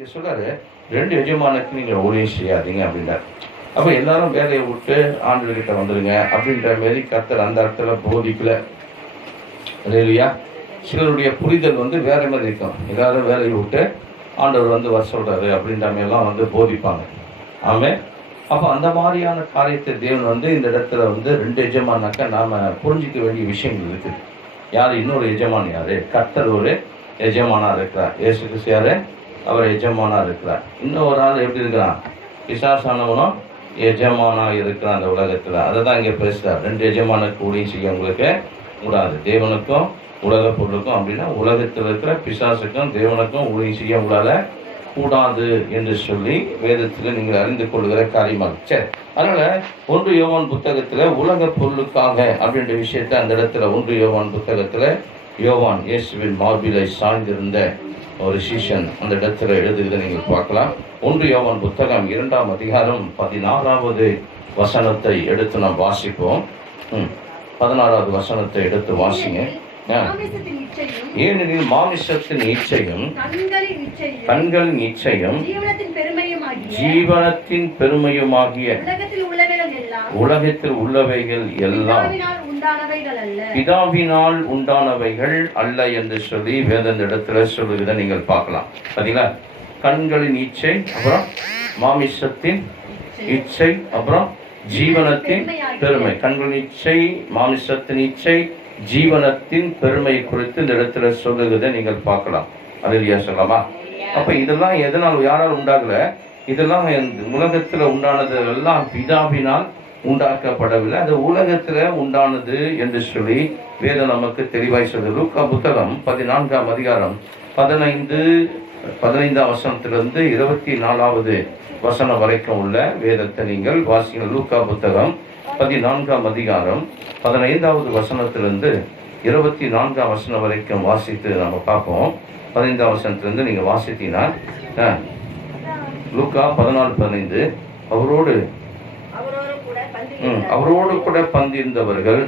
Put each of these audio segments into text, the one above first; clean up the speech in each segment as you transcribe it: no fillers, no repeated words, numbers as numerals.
இங்கே சொல்றாரு, 2 எஜமானுக்கு நீங்கள் ஊழியம் செய்யாதீங்க அப்படின்றார். அப்போ எல்லாரும் வேலையை விட்டு ஆண்டவர்கிட்ட வந்துடுங்க அப்படின்ற மாரி கர்த்தர் அந்த இடத்துல போதிக்கல. இல்லையா? சிலருடைய புரிதல் வேற மாதிரி இருக்கும். எல்லாரும் வேலையை விட்டு ஆண்டவர் வர சொல்றாரு அப்படின்ற மாதிரிலாம் போதிப்பாங்க. ஆமே. அப்போ அந்த மாதிரியான காரியத்தை தேவன் இந்த இடத்துல 2 எஜமானாக்கா நாம் புரிஞ்சிக்க வேண்டிய விஷயங்கள் இருக்குது. யார்? இன்னொரு எஜமான் யாரு? கர்த்தர் ஒரு எஜமானாக இருக்கிறார். இயேசு கிறிஸ்து யாரு? அவர் எஜமானாக இருக்கிறார். இன்னொரு ஆள் எப்படி இருக்கிறான்? பிசாசானவனும் எஜமானாக இருக்கிறான் அந்த உலகத்தில். அதை தான் இங்கே பேசுகிறார். 2 எஜமானுக்கு ஊழியம் செய்ய உங்களுக்கு கூடாது. தேவனுக்கும் உலக பொருளுக்கும் அப்படின்னா உலகத்தில் இருக்கிற பிசாசுக்கும் தேவனுக்கும் ஊழியம் செய்ய உங்களால் கூடாது என்று சொல்லி வேதத்தில் நீங்கள் அறிந்து கொள்கிற காரியமாக. சரி, அதனால 1 யோவான் புத்தகத்தில் உலக பொருளுக்காக அப்படின்ற விஷயத்தை அந்த இடத்துல 1 யோவான் புத்தகத்தில் யோவான் இயேசுவின் மார்பிலை சாய்ந்திருந்த ஒரு சீஷன் அந்த இடத்துல எழுதுகிறத நீங்கள் பார்க்கலாம். 1 யோவான் புத்தகம் 2ஆம் அதிகாரம் 16வது வசனத்தை எடுத்து நாம் வாசிப்போம். 16வது வசனத்தை எடுத்து வாசிங்க. ஏனெனில் மாமிசத்தின் இச்சையும் கண்களின் இச்சையும் ஜீவனத்தின் பெருமையுமாகிய உலகத்தில் உள்ளவைகள் எல்லாம் பிதாவினால் உண்டானவைகள் அல்ல என்று சொல்லி வேத இடத்துல சொல்லுகிறத நீங்கள் பார்க்கலாம். பார்த்தீங்களா? கண்களின் இச்சை, அப்புறம் மாமிசத்தின் இச்சை, அப்புறம் ஜீவனத்தின் பெருமை. கண்களின் இச்சை, மாமிசத்தின் இச்சை, ஜீவனத்தின் பெருமை குறித்து இந்த இடத்துல சொல்லுகிறதை நீங்கள் பார்க்கலாம். அல்லேலூயா சொல்லலாமா? அப்ப இதெல்லாம் எதனால், யாரால் உண்டாகல? இதெல்லாம் உலகத்துல உண்டானது எல்லாம் பிதாவினால் உண்டாக்கப்படவில்லை, அது உலகத்துல உண்டானது என்று சொல்லி வேதம் நமக்கு தெளிவாய் சொல்லுது. லூக்கா புத்தகம் 14ஆம் அதிகாரம் 15ஆம் வசனத்திலிருந்து 24வது வசனம் வரைக்கும் உள்ள வேதத்தை நீங்கள் வாசிங்கள். லூக்கா புத்தகம் 14ஆம் அதிகாரம் 15வது வசனத்திலிருந்து 24ஆம் வசனம் வரைக்கும் வாசித்து நம்ம பார்ப்போம். 15ஆம் வசனத்திலிருந்து நீங்க வாசித்தீங்கன்னா லூக்கா 14:15 அவரோடு கூட பந்திருந்தவர்கள்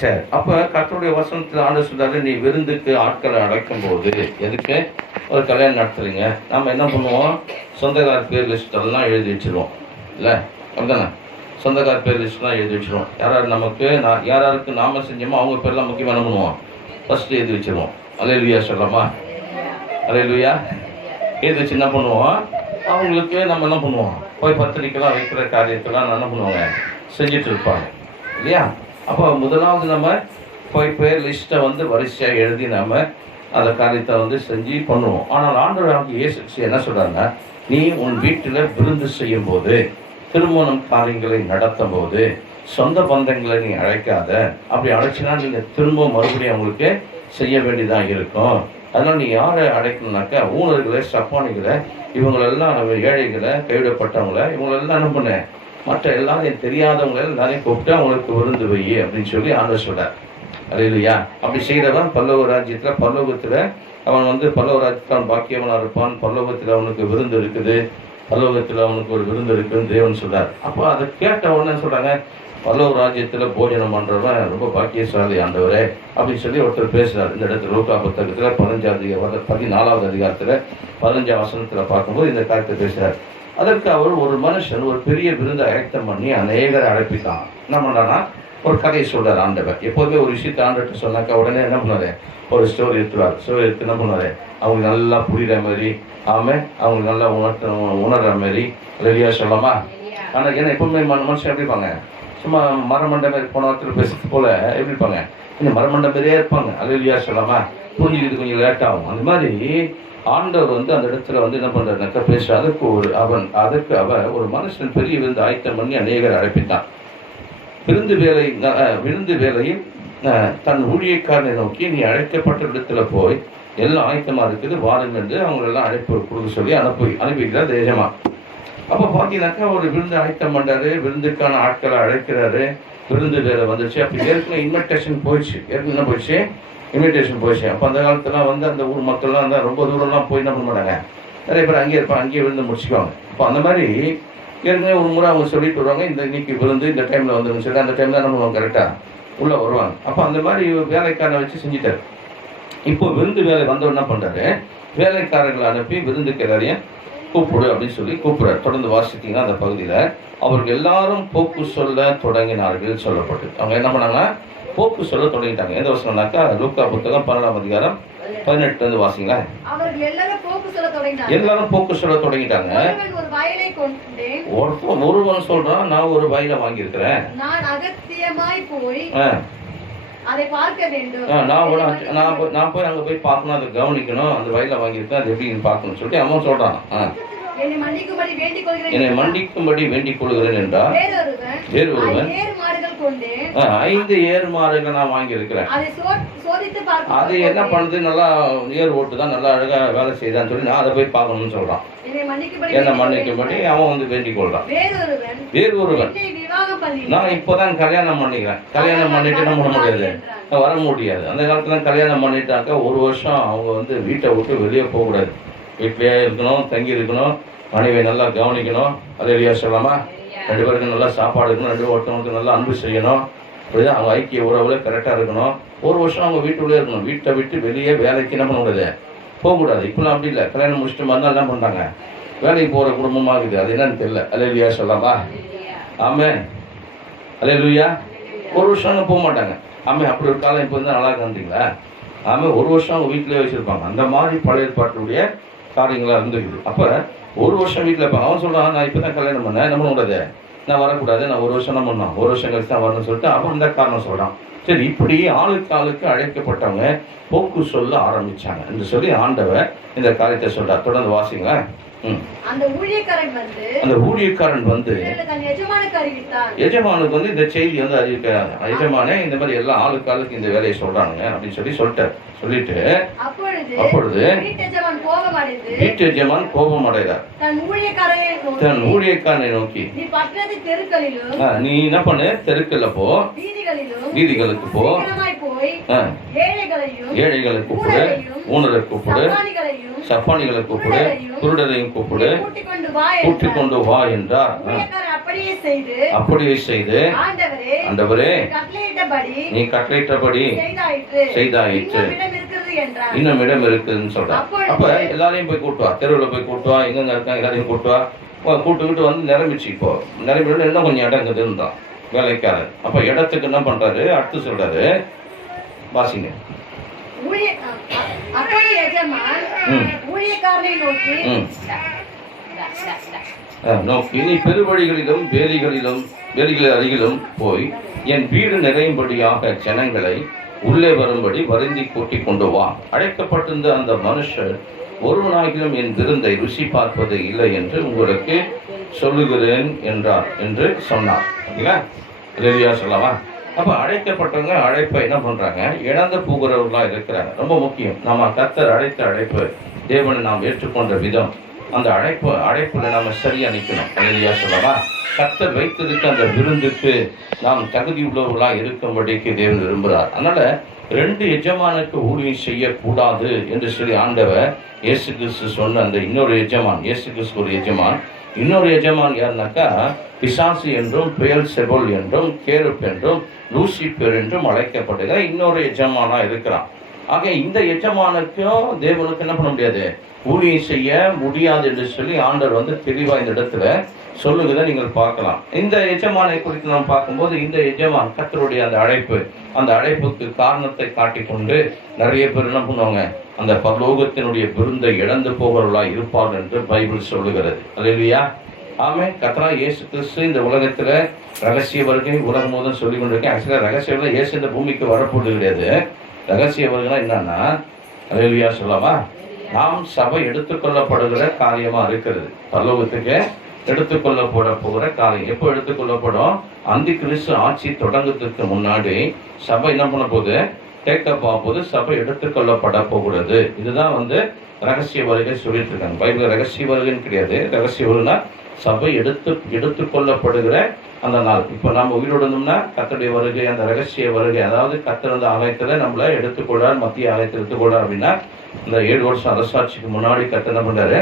சரி. அப்ப கர்த்தருடைய வசனத்துல ஆண்டவர் சொல்றாரு, நீ விருந்துக்கு ஆட்களை அழைக்கும் போது, எதுக்கு ஒரு கல்யாணம் நடத்துறீங்க, நம்ம என்ன பண்ணுவோம்? சொந்தக்கார பேர் லிஸ்ட் எல்லாம் எழுதி வச்சிருவோம். இல்ல அப்படிதானே? சொந்தக்கார பேர் லிஸ்ட்லாம் எழுதி வச்சிருவோம். யாராருக்கு நாம செஞ்சோமோ அவங்க பேர்லாம் முக்கியமாக என்ன பண்ணுவோம்? ஃபர்ஸ்ட் எழுதி வச்சிருவோம். அல்லேலூயா சொல்லலாமா? அல்லேலூயா. எழுதி வச்சு என்ன பண்ணுவோம்? அவங்களுக்கு நம்ம என்ன பண்ணுவோம்? போய் பத்திரிக்கைலாம் வைக்கிற காரியத்தெல்லாம் என்ன பண்ணுவாங்க? செஞ்சுட்டு இருப்பாங்க இல்லையா? அப்போ முதலாவது நம்ம போய் பேர் லிஸ்ட்டை வரிசையாக எழுதி நம்ம அந்த காரியத்தை செஞ்சு பண்ணுவோம். ஆனால் ஆண்டவராகிய இயேசு என்ன சொல்கிறாருன்னா, நீ உன் வீட்டில் விருந்து செய்யும் போது, திருமணம் காரியங்களை நடத்தும் போது சொந்த பந்தங்களை நீ அழைக்காத. அப்படி அழைச்சினா நீங்கள் திரும்ப மறுபடியும் அவங்களுக்கு செய்ய வேண்டியதாக இருக்கும். அதனால் நீ யாரை அழைக்கணும்னாக்கா, ஊனர்களை, சப்பானிகளை, இவங்களெல்லாம் ஏழைகளை, கைவிடப்பட்டவங்களை, இவங்களெல்லாம் என்ன பண்ண, மற்ற எல்லாரையும் தெரியாதவங்க எல்லாரையும் கூப்பிட்டு அவங்களுக்கு விருந்து வை அப்படின்னு சொல்லி ஆண்டவர் சொல்றார். அல்லேலூயா. அப்படி செய்கிறவன் பல்லவ ராஜ்யத்தில், பல்லோகத்தில் அவன் பல்லவ ராஜ்யத்தில் அவன் பாக்கியவனாக இருப்பான். பல்லோகத்தில் அவனுக்கு விருந்து இருக்குது, பல்லோகத்தில் அவனுக்கு ஒரு விருந்து இருக்குன்னு தேவன் சொல்றார். அப்போ அதை கேட்ட உடனே சொல்றாங்க, பல்லவ ராஜ்யத்தில் போஜனம் பண்றவன் ரொம்ப பாக்கியசாலி ஆண்டவரே அப்படின்னு சொல்லி ஒருத்தர் பேசுறாரு. இந்த இடத்துல லூக்கா புத்தகத்தில் 14வது அதிகாரத்தில் 15ஆம் வசனத்தில் பார்க்கும்போது இந்த காரியத்தை பேசுறாரு. அதற்கு அவர், ஒரு மனுஷன் ஒரு பெரிய விருந்தை ஆயத்தம் பண்ணி அநேகரை அழைப்பித்தான். என்ன பண்ணான்னா, ஒரு கதையை சொல்றாரு ஆண்டவர். எப்போதுமே ஒரு விஷயத்தை ஆண்டவர்கிட்ட சொன்னாக்கா உடனே என்ன பண்ணாரு? ஒரு ஸ்டோரி எடுத்துவார். ஸ்டோரி எடுத்து என்ன பண்ணாரு? அவங்களுக்கு நல்லா புரியுற மாதிரி, அவங்களுக்கு நல்லா உணர்ற மாதிரி. ரெடியா சொல்லலாமா? ஆனால் ஏன்னா எப்பவுமே மனுஷன் எப்படி இருப்பாங்க? சும்மா மரமண்ட மாதிரி போன வாரத்தில் பேசுறது போல எப்படி இருப்பாங்க? இன்னும் மரமண்ட மாதிரியே இருப்பாங்க. அல்லேலூயா சொல்லலாமா? புரிஞ்சுக்கிறது கொஞ்சம் லேட் ஆகும். அந்த மாதிரி ஆண்டவர் அந்த இடத்துல என்ன பண்றாருனாக்கா பேச, அதற்கு அவர் ஒரு மனுஷன் பெரிய விருந்து ஆயத்தம் பண்ணி அநேகரை அழைப்பித்தான். விருந்து வேலையில் தன் ஊழியக்காரனை நோக்கி, நீ அழைக்கப்பட்ட இடத்துல போய் எல்லாம் ஆயத்தமா இருக்குது, வாருங்க என்று அவங்களெல்லாம் அழைப்பு கொடுக்க சொல்லி அனுப்பிக்கிறார் தேஜமா. அப்போ பார்த்தீங்கன்னாக்கா ஒரு விருந்து ஆயத்தம் பண்றாரு, விருந்துக்கான ஆட்களை அழைக்கிறாரு, விருந்து வேலை வந்துச்சு. அப்போ ஏற்கனவே இன்விடேஷன் போயிடுச்சு. இன்விடேஷன் போயிடுச்சு. அப்போ அந்த காலத்துலாம் அந்த ஊர் மக்கள்லாம் ரொம்ப தூரம்லாம் போய் என்ன பண்ண மாட்டாங்க, நிறைய பேர் அங்கேயே இருப்பாங்க, அங்கேயே விருந்து முடிச்சுக்குவாங்க. அப்போ அந்த மாதிரி ஏற்கனவே ஒரு முறை அவங்க சொல்லிட்டு வருவாங்க, இந்த இன்னைக்கு விருந்து இந்த டைமில் வந்துடும் சொல்லி அந்த டைமில் என்ன பண்ணுவாங்க, கரெக்டாக உள்ளே வருவாங்க. அப்போ அந்த மாதிரி வேலைக்காரனை வச்சு செஞ்சுட்டார். இப்போ விருந்து வேலை வந்தவர் என்ன பண்ணுறாரு, வேலைக்காரர்களை அனுப்பி விருந்துக்கு எல்லாரையும் கூப்பிடு அப்படின்னு சொல்லி கூப்பிடுறாரு. தொடர்ந்து வாசித்தீங்கன்னா அந்த பகுதியில் அவர்கள் எல்லாரும் போக்கு சொல்ல தொடங்கினார்கள் சொல்லப்பட்டு. அவங்க என்ன பண்ணாங்கன்னா போக்கு சொல்ல தொடங்கிட்டாங்க. எந்த வசனம்னாக்கா லூக்கா புத்தகம் 12ஆம் அதிகாரம் 18 வாசிங்களா. எல்லாரும் போக்கு சொல்ல தொடங்கிட்டாங்க. ஒருவன் சொல்றான், நான் ஒரு வயலை வாங்கியிருக்கிறேன், நான் போய் அங்க போய் பார்க்கணும், அதை கவனிக்கணும், அந்த வயலை வாங்கியிருக்கேன், அது எப்படின்னு பார்க்கணும்னு சொல்லிட்டு அவன் சொல்றான். என்னை மன்னிக்கும்படி வேண்டிக் கொள்கிறேன் என்றார். வேறு ஒருவன் 5 ஏர் மாடுகளை நான் வாங்கி இருக்கிறேன், அது என்ன பண்ணுது, நல்லா ஏர் ஓட்டுதான், நல்லா அழகா வேலை செய்தான்னு சொல்லி நான் அதை போய் பார்க்கணும்னு சொல்றான். என்னை மன்னிக்கும்படி அவன் வந்து வேண்டிக் கொள்றான். வேறு ஒருவன், நான் இப்போதான் கல்யாணம் பண்ணிக்கிறேன், கல்யாணம் பண்ணிட்டு என்ன பண்ண முடியாது, வர முடியாது. அந்த காலத்துல கல்யாணம் பண்ணிட்டாக்கா 1 வருஷம் அவங்க வந்து வீட்டை விட்டு வெளியே போகக்கூடாது, வீட்டிலேயே இருக்கணும், தங்கி இருக்கணும், மனைவியை நல்லா கவனிக்கணும். அது இல்லையா சொல்லாமா, 2 பேருக்கு நல்லா சாப்பாடு இருக்கணும், 2 ஒருத்தவங்களுக்கு நல்லா அன்பு செய்யணும், அப்படிதான் அவங்க ஐக்கிய உறவுல கரெக்டாக இருக்கணும். 1 வருஷம் அவங்க வீட்டுக்குள்ளே இருக்கணும், வீட்டை விட்டு வெளியே வேலைக்கு என்ன பண்ணக்கூடாது, போகக்கூடாது. இப்பெல்லாம் அப்படி இல்லை, கல்யாணம் முடிச்சுட்டு மறுநாள் என்ன பண்ணுறாங்க, வேலைக்கு போகிற குடும்பமாக இருக்குது. அது என்னன்னு தெரியல. அல்லே இல்லையா சொல்லாமா, ஆமே அல்லே இல்லையா. 1 வருஷம் போக மாட்டாங்க. ஆமே அப்படி ஒரு காலம் இப்போ வந்து நல்லா இருந்தீங்களா. ஆமே 1 வருஷம் அவங்க வீட்டிலே வச்சுருப்பாங்க. அந்த மாதிரி பழைய ஏற்பாட்டுடைய காரியங்களாக இருந்துருக்குது. அப்போ 1 வருஷம் வீட்டில் இருப்பாங்க. அவன் சொல்கிறான், நான் இப்போ தான் கல்யாணம் பண்ணேன், என்ன பண்ண கூடாது, நான் வரக்கூடாது, நான் 1 வருஷம் தான் பண்ணோம், 1 வருஷம் கழிச்சு தான் வரணும்னு சொல்லிட்டு அவன் இந்த காரணம் சொல்கிறான். சரி, இப்படி ஆளுக்கு அழைக்கப்பட்டவங்க போக்கு சொல்ல ஆரம்பிச்சாங்க என்று சொல்லி ஆண்டவர் இந்த காரியத்தை சொல்றார். தொடர்ந்து வாசிங்க. அந்த ஊழியக்காரன் வந்து எஜமானுக்கு வந்து இந்த செய்தி வந்து அறிவிக்கிறாங்க. எஜமானே இந்த மாதிரி எல்லா ஆளுக்கு இந்த வேலையை சொல்றாங்க அப்படின்னு சொல்லிட்டு அப்பொழுது வீட்டு எஜமான் கோபம் அடைகிறார். தன் ஊழியக்காரனை நோக்கி, நீ என்ன பண்ணு, தெருக்கல்ல போ, வீதிகளுக்கு போ, ஏழைகளை கூப்பிடு, ஊனரை கூப்பிடு, சப்பானிகளை கூப்பிடு, குருடரையும் கூப்பிடு, கூட்டிக் கொண்டு வா என்றார். அப்படியே செய்து, ஆண்டவரே நீ கட்டளையிட்டபடி செய்தாயிற்று, இன்னும் இடம் இருக்குதுன்னு சொல்றான். அப்ப எல்லாரையும் போய் கூட்டுவா, தெருவில் போய் கூட்டுவா, எங்க இருக்காங்க எல்லாரையும் கூட்டுவா, கூட்டுக்கிட்டு வந்து நிரம்பிச்சு. இப்போ நிரம்பிட இன்னும் கொஞ்சம் இடம் இருக்குதுன்னு தான் வேலைக்காரர். அப்ப இடத்துக்கு என்ன பண்றாரு, அடுத்து சொல்றாரு, வாசிங்க. நோக்கி, நீ பெருவழிகளிலும் வேலிகளில் அருகிலும் போய் என் வீடு நிறையும்படியாக ஜனங்களை உள்ளே வரும்படி வருந்தி கூட்டிக் கொண்டு வா. அழைக்கப்பட்டிருந்த அந்த மனுஷர் ஒருவனாகிலும் என் விருந்தை ருசி பார்ப்பது இல்லை என்று உங்களுக்கு சொல்லுகிறேன் என்றார் என்று சொன்னார். இல்லையா சொல்லவா. அப்ப அழைக்கப்பட்டவங்க அழைப்பை என்ன பண்றாங்க, இழந்து போகிறவர்களா இருக்கிறாங்க. ரொம்ப முக்கியம். நம்ம கர்த்தர் அழைத்த அழைப்பு, தேவனை நாம் ஏற்றுக்கொண்ட விதம், அந்த அழைப்புல நாம சரியா நிற்கணும். இல்லையா சொல்லவா. கர்த்தர் வைத்திருக்க அந்த விருந்துக்கு நாம் தகுதி உள்ளவர்களா இருக்கும்படிக்கு தேவன் விரும்புகிறார். அதனால 2 எஜமானுக்கு ஊழியம் செய்யக்கூடாது என்று சொல்லி ஆண்டவர் இயேசு கிறிஸ்து சொன்ன அந்த இன்னொரு எஜமான், இயேசு கிறிஸ்து ஒரு எஜமான், இன்னொரு எஜமான் யாருனாக்கா பிசாசு என்றும் பெயல்செபூல் என்றும் கேருப் என்றும் லூசிபர் என்றும் அழைக்கப்படுகிற இன்னொரு எஜமானா இருக்கிறான். ஆக இந்த எஜமானுக்கும் தேவனுக்கு என்ன பண்ண முடியாது, ஊழியம் செய்ய முடியாது என்று சொல்லி ஆண்டவர் வந்து தெளிவா இந்த இடத்துல சொல்லுகிறத நீங்கள் பார்க்கலாம். இந்த எஜமானை குறித்து நாம் பார்க்கும்போது, இந்த எஜமான் கர்த்தருடைய அந்த அழைப்புக்கு காரணத்தை காட்டிக்கொண்டு நிறைய பேர் என்ன பண்ணுவாங்க, அந்த பரலோகத்தினுடைய விருந்தை இழந்து போகிறவர்களா இருப்பார் என்று பைபிள் சொல்லுகிறது. அல்லேலூயா, ஆமே. கர்த்தரா இயேசு கிறிஸ்து இந்த உலகத்துல ரகசிய வருகை உலகம் முதல் சொல்லி கொண்டிருக்கேன். ஆக்சுவலா ரகசியம் இயேசு இந்த பூமிக்கு வரப்போது கிடையாது. ரகசிய வருகைனா என்னன்னா, அல்லேலூயா சொல்லவா, நாம் சபை எடுத்துக்கொள்ளப்படுகிற காரியமா இருக்கிறது. பரலோகத்துக்கு எடுத்துக்கொள்ளப்பட போகிற காரியம் எப்போ எடுத்துக்கொள்ளப்படும், அந்தி கிறிஸ்து ஆட்சி தொடங்குறதுக்கு முன்னாடி சபை என்ன பண்ண போகுது, கேட்கப்போது சபை எடுத்துக்கொள்ளப்பட போகிறது. இதுதான் வந்து ரகசிய வருகை சொல்லிட்டு இருக்காங்க. பைபிள் ரகசிய வருகைன்னு கிடையாது. ரகசிய வருகைனா சபை எடுத்துக்கொள்ளப்படுகிற அந்த நாள். இப்போ நம்ம உயிரோடு இருந்தோம்னா கர்த்தருடைய வருகை, அந்த ரகசிய வருகை, அதாவது கர்த்தர் அந்த ஆலயத்துல நம்மள எடுத்துக்கொள்றார், மத்திய ஆலயத்தில் எடுத்துக்கொள்றார் அப்படின்னா இந்த 7 வருஷம் அரசாட்சிக்கு முன்னாடி கர்த்தர் என்ன பண்றாரு,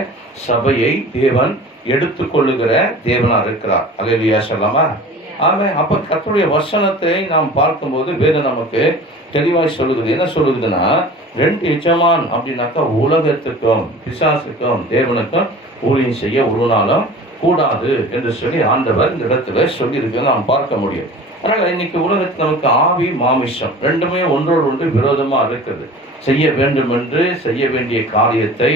சபையை தேவன் எடுத்துக்கொள்ளுகிற தேவனா இருக்கிறார். அல்லேலூயா சொல்லாமா? ஆமே. அப்ப கர்த்தருடைய வசனத்தை நாம் பார்க்கும்போது வேதம் நமக்கு தெளிவாய் சொல்லுகிறது. என்ன சொல்லுதுன்னா, 2 எஜமான் அப்படின்னாக்கா உலகத்துக்கும் பிசாசுக்கும் தேவனுக்கும் ஊழியம் செய்ய ஒரு நாளும் கூடாது என்று சொல்லி ஆண்டவர் இந்த இடத்துல சொல்லி இருக்கிறத நாம் பார்க்க முடியும். அதனால இன்னைக்கு உலகத்தில் நமக்கு ஆவி மாமிசம் ரெண்டுமே ஒன்றோடு ஒன்று விரோதமா இருக்கிறது. செய்ய வேண்டும் என்று செய்ய வேண்டிய காரியத்தை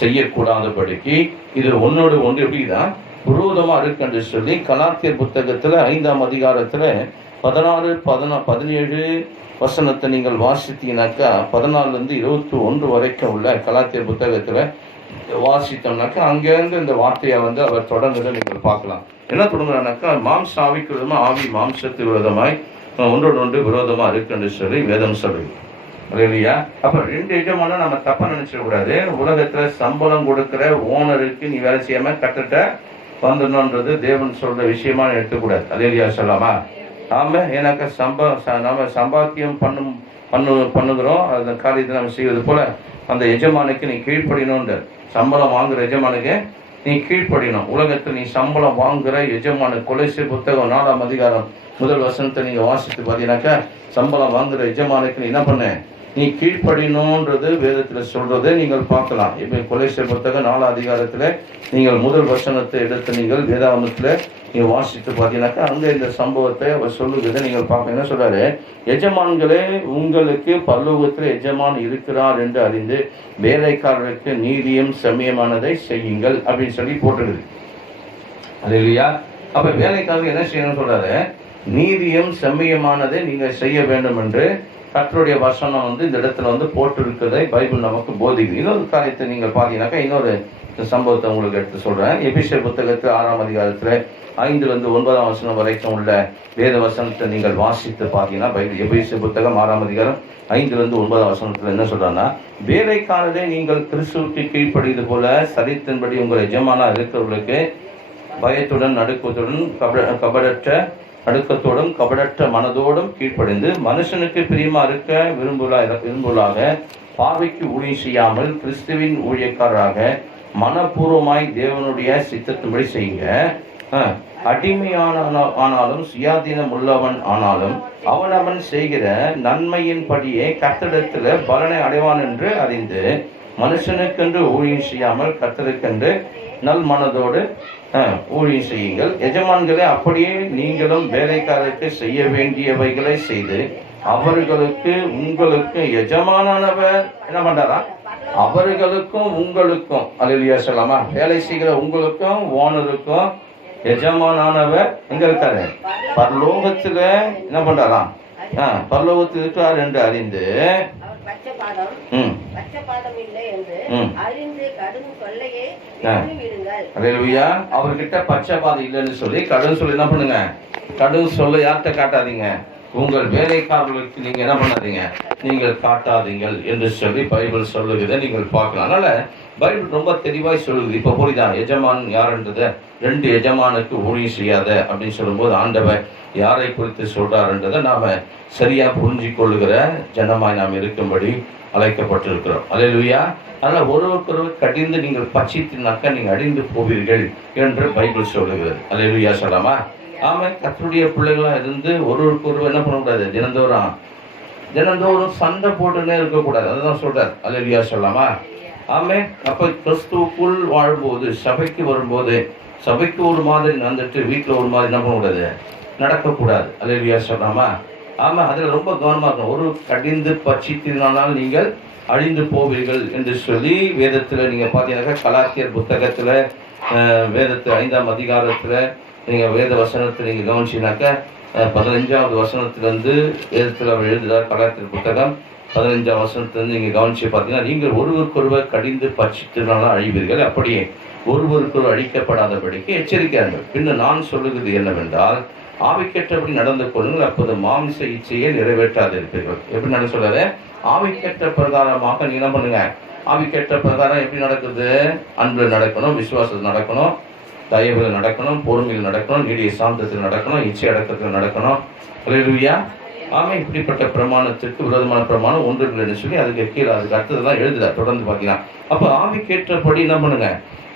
செய்யக்கூடாதபடிக்கு இது ஒன்னோடு ஒன்று எப்படிதான் விரோதமா இருக்கு என்று சொல்லி கலாத்தியர் புத்தகத்துல 5ஆம் அதிகாரத்துல 16, 17 வசனத்தை நீங்கள் வாசித்தீங்கன்னாக்கா 14 to 21 வரைக்கும் உள்ள கலாத்தியர் புத்தகத்துல வாசித்தோம்னாக்கா அங்கேருந்து இந்த வார்த்தையை அவர் தொடர்ந்ததை நீங்கள் பார்க்கலாம். என்ன தொடங்குறானாக்கா, மாம்ச ஆவிக்கு விரோதமா ஆவி மாம்சத்துக்கு விரோதமாய் ஒன்றோடு ஒன்று விரோதமா இருக்கு என்று சொல்லி வேதம் சொல்லுது. இல்லையா? அப்ப 2 எஜமானும் நம்ம தப்பா நினைச்சிடக்கூடாது. உலகத்துல சம்பளம் கொடுக்கிற ஓனருக்கு நீ வேலை செய்யாம கட்டுட்ட வந்துடணுன்றது தேவன் சொல்ற விஷயமா எடுத்துக்கூடாது. அல்லேலூயா சொல்லாமா? ஆமா. ஏன்னாக்கா நம்ம சம்பாத்தியம் பண்ணுகிறோம். அந்த காரியத்தை நம்ம செய்வது போல அந்த எஜமானுக்கு நீ கீழ்ப்படியணுன்ற, சம்பளம் வாங்குற எஜமானுக்கு நீ கீழ்ப்படியணும். உலகத்தில் நீ சம்பளம் வாங்குற எஜமானு, கொலைசை புத்தகம் 4ஆம் அதிகாரம் 1 வசனத்தை நீங்க வாசித்து பார்த்தீங்கன்னாக்கா, சம்பளம் வாங்குற எஜமானுக்கு நீ என்ன பண்ண, நீ கீழ்ப்படியணுன்றது வேதத்துல சொல்றதை நீங்கள் பார்க்கலாம். இப்ப கொலைசை புத்தகம் 4ஆம் அதிகாரத்துல நீங்கள் 1 வசனத்தை எடுத்து நீங்கள் வேதாகமத்துல நீங்க வாசித்து பார்த்தீங்கன்னாக்கா அங்க இந்த சம்பவத்தை அவர் சொல்லுகிறத நீங்கள் பார்க்க. என்ன சொல்றாரு, எஜமான்களே உங்களுக்கு பரலோகத்தில் எஜமான் இருக்கிறார் என்று அறிந்து வேலைக்காரருக்கு நீதியும் செம்மையமானதை செய்யுங்கள் அப்படின்னு சொல்லி போட்டுருக்குது. அது இல்லையா? அப்ப வேலைக்காரருக்கு என்ன செய்யணும்னு சொல்றாரு, நீதியும் செம்மையமானதை நீங்க செய்ய வேண்டும் என்று கர்த்தருடைய வசனம் இந்த இடத்துல போட்டு இருக்கிறதை பைபிள் நமக்கு போதிக்குது. இன்னொரு காரியத்தை நீங்கள் பார்த்தீங்கன்னாக்கா இன்னொரு சம்பவத்தை உங்களுக்கு எடுத்து சொல்றேன். எபிசேர் புத்தகத்தில் 6ஆம் அதிகாரத்துல 5 to 9 வசனம் வரைக்கும் உள்ள வேத வசனத்தை நீங்கள் வாசித்து பார்த்தீங்கன்னா, பைபிள் எபிசேர் புத்தகம் 6ஆம் அதிகாரம் 5 to 9 வசனத்துல என்ன சொல்றாங்கன்னா, வேலைக்காரரை நீங்கள் கிறிஸ்துவுக்கு கீழ்ப்படியது போல சரித்தின்படி உங்கள் எஜமானா இருக்கிறவர்களுக்கு பயத்துடன் நடுக்கத்துடன் கபடற்ற மனதோடும் கீழ்ப்படிந்து மனுஷனுக்கு பிரியமா இருக்க விரும்புவதாக பார்வைக்கு ஊழியம் செய்யாமல் கிறிஸ்துவின் ஊழியக்காரராக மனப்பூர்வமாய் தேவனுடைய சித்தத்தின்படி செய்யுங்க. அடிமையானாலும் சுயாதீனம் உள்ளவன் ஆனாலும் அவன் செய்கிற நன்மையின் படியே கர்த்தரிடத்தில் பலனை அடைவான் என்று அறிந்து மனுஷனுக்கென்று ஊழியம் செய்யாமல் கர்த்தருக்கென்று நல் மனதோடு ஊழியம் செய்யுங்கள். எஜமான்களே அப்படியே நீங்களும் வேலைக்காரருக்கு செய்ய வேண்டியவைகளை செய்து அவர்களுக்கு உங்களுக்கு எஜமானவர் என்ன பண்றாரா, அவர்களுக்கும் உங்களுக்கும், அல்லேலூயா சொல்லாமா, வேலை செய்கிற உங்களுக்கும் ஓனருக்கும் எஜமானவர் எங்க இருக்காரு, பரலோகத்துல என்ன பண்றாராம், பரலோகத்தில் இருக்கிறார் என்று அறிந்து அவர்கிட்ட பச்சைபாதம் இல்லைன்னு சொல்லி கடும் சொல்லி என்ன பண்ணுங்க, கடும் சொல்ல யார்கிட்ட காட்டாதீங்க, உங்கள் வேலைக்காரர்களுக்கு நீங்க என்ன பண்ணாதீங்க, நீங்கள் காட்டாதீங்கள் என்று சொல்லி பைபிள் சொல்லுகிறத நீங்கள் பார்க்கலாம். அதனால பைபிள் ரொம்ப தெளிவாய் சொல்லுது. இப்ப புரியுதான் எஜமான் யாருன்றத, 2 எஜமானுக்கு ஊழியம் செய்யாத அப்படின்னு சொல்லும்போது ஆண்டவர் யாரை குறித்து சொல்றாருன்றதை நாம சரியா புரிஞ்சு கொள்ளுகிற ஜனமாய் நாம் இருக்கும்படி அழைக்கப்பட்டிருக்கிறோம். அல்லேலூயா. அதனால ஒருவருக்கொருவர் கடிந்து நீங்கள் பட்சித்தினாக்கா நீங்க அழிந்து போவீர்கள் என்று பைபிள் சொல்லுகிறது. அல்லேலூயா சொல்லாமா? ஆமா. கர்த்தருடைய பிள்ளைகளா இருந்து ஒருவருக்கொருவர் என்ன பண்ணக்கூடாது, தினந்தோறும் சண்டை போட்டுன்னே இருக்கக்கூடாது. அதுதான் சொல்றார். அல்லேலூயா சொல்லாமா? ஆமே. அப்ப கிறிஸ்துவுக்குள் வாழும்போது சபைக்கு வரும்போது சபைக்கு ஒரு மாதிரி நடந்துட்டு வீட்டுல ஒரு மாதிரி என்ன பண்ணக்கூடாது, நடக்கக்கூடாது. அல்லேலூயா சொல்லாமா? ஆமா. அதுல ரொம்ப கவனமா இருக்கணும். ஒரு கடிந்து பட்சித்தினால் நீங்கள் அழிந்து போவீர்கள் என்று சொல்லி வேதத்துல நீங்க பாத்தீங்கன்னா கலாத்தியர் புத்தகத்துல வேதத்துல 5ஆம் அதிகாரத்துல நீங்க வேத வசனத்தை நீங்க கவனிச்சீங்கன்னாக்கா 15வது வசனத்திலிருந்து வேதத்தில் அவர் எழுதுகிறார். கலாத்தியர் புத்தகம் 15ஆம் வசனத்திலிருந்து நீங்க கவனிச்சு பார்த்தீங்கன்னா, நீங்கள் ஒருவருக்கொருவர் கடிந்து பட்சித்தினால அழிவீர்கள், அப்படியே ஒருவருக்கொருவர் அழிக்கப்படாதபடிக்கு எச்சரிக்கிறார்கள். பின்னர் நான் சொல்லுகிறது என்னவென்றால், ஆவிக்கேற்றபடி நடந்து கொள்ளுங்கள், அப்போது மாமிச இச்சையை நிறைவேற்றாது இருப்பீர்கள். எப்படி நடந்து சொல்றாரு, ஆவிக்கேற்ற பிரகாரமாக நீங்க என்ன பண்ணுங்க, ஆவிக்கேற்ற பிரகாரம் எப்படி நடக்குது, அன்பில் நடக்கணும், விசுவாசத்தில் நடக்கணும், தயவில் நடக்கணும், பொறுமையில் நடக்கணும், நீடிய சாந்தத்தில் நடக்கணும், இச்சை அடக்கத்தில் நடக்கணும். அல்லேலூயா. ஆமாம், இப்படிப்பட்ட பிரமாணத்துக்கு விரோதமான பிரமாணம் ஒன்று இல்லைன்னு சொல்லி அதுக்கு கீழே அதுக்கு அடுத்ததெல்லாம் எழுதுறார். தொடர்ந்து பார்த்தீங்கன்னா அப்போ ஆவிக்கேற்றபடி என்ன பண்ணுங்க,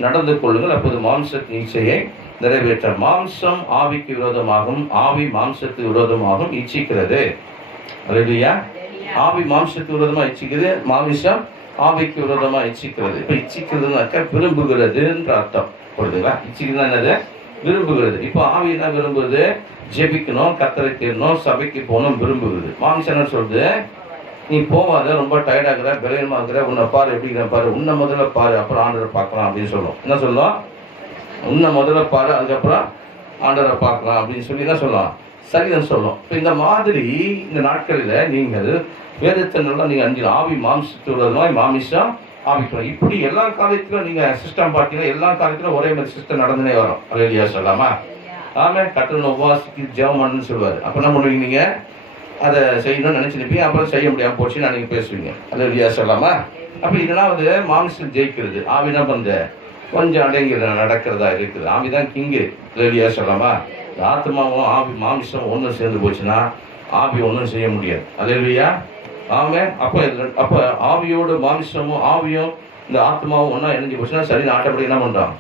நடந்து கொள்ளுங்கள், அப்போது மாம்சத்தின் இச்சையை நிறைவேற்ற. மாம்சம் ஆவிக்கு விரோதமாகும், ஆவி மாம்சத்துக்கு விரோதமாகும் இச்சிக்கிறது. அல்லேலூயா. ஆவி மாம்சத்துக்கு விரோதமா இச்சிக்குது, மாமிசம் ஆவிக்கு விரோதமா இச்சிக்கிறது. இப்போ இச்சிக்கிறதுனாக்கா விரும்புகிறதுன்ற அர்த்தம். புரியுதுங்களா? இச்சிக்குதுன்னா என்னது? விரும்புகிறது. இப்போ ஆவி என்ன விரும்புது? ஜெபிக்கணும், கர்த்தரை தேடணும், சபைக்கு போகணும் விரும்புகிறது. மாமிசம் என்ன சொல்றது? நீ போவாத, ரொம்ப டயர்டாகிற, பலவீனமாகிற, உன்னை பாரு, எப்படி பாரு, உன்னை முதல்ல பாரு, அப்புறம் ஆண்டரை பார்க்கலாம் அப்படின்னு சொல்லும். என்ன சொல்லும்? உன்னை முதல்ல பாரு, அதுக்கப்புறம் ஆண்டரை பார்க்கலாம் அப்படின்னு சொல்லி என்ன சொல்லலாம்? சரிதான் சொல்லும். இப்போ இந்த மாதிரி இந்த நாட்களில் நீங்கள் வேதத்தினெல்லாம் நீங்கள் அஞ்சு ஆவி மாம்சத்து விரோதமாய், மாமிசம் ஆவிக்கு, இப்படி எல்லா காலத்திலும் நீங்கள் சிஸ்டம் பார்த்தீங்கன்னா எல்லா காலத்திலும் ஒரே மாதிரி சிஸ்டம் நடந்துனே வரும். அல்லேலூயா சொல்லாமா? ஆமாம். கட்டணம் உபவாசிக்கு ஜெபம்னு சொல்லுவார். அப்போ என்ன பண்ணுவீங்க? நீங்கள் அதை செய்யணும்னு நினச்சிருப்பீங்க, அப்புறம் செய்ய முடியாமல் போச்சுன்னு அன்றைக்கி பேசுவீங்க. அல்லேலூயா சொல்லாமா? அப்போ இதெல்லாம் வந்து மாமிசம் ஜெயிக்கிறது, ஆவி என்ன பண்ணுது? கொஞ்சம் அடங்கி நடக்கிறதா இருக்குது. ஆவி தான் கிங்கு. அல்லேலூயா சொல்லாமா? ஆத்மாவும் ஆவி மாமிசம் ஒன்றும் சேர்ந்து போச்சுன்னா ஆவி ஒன்றும் செய்ய முடியாது. அல்லேலூயா. ஆமாம். அப்போ ஆவியோடு மாமிசமும் ஆவியும் இந்த ஆத்மாவும் ஒன்றா இணைஞ்சு போச்சுன்னா சரி, ஆட்டப்படி என்ன பண்ணுறோம்?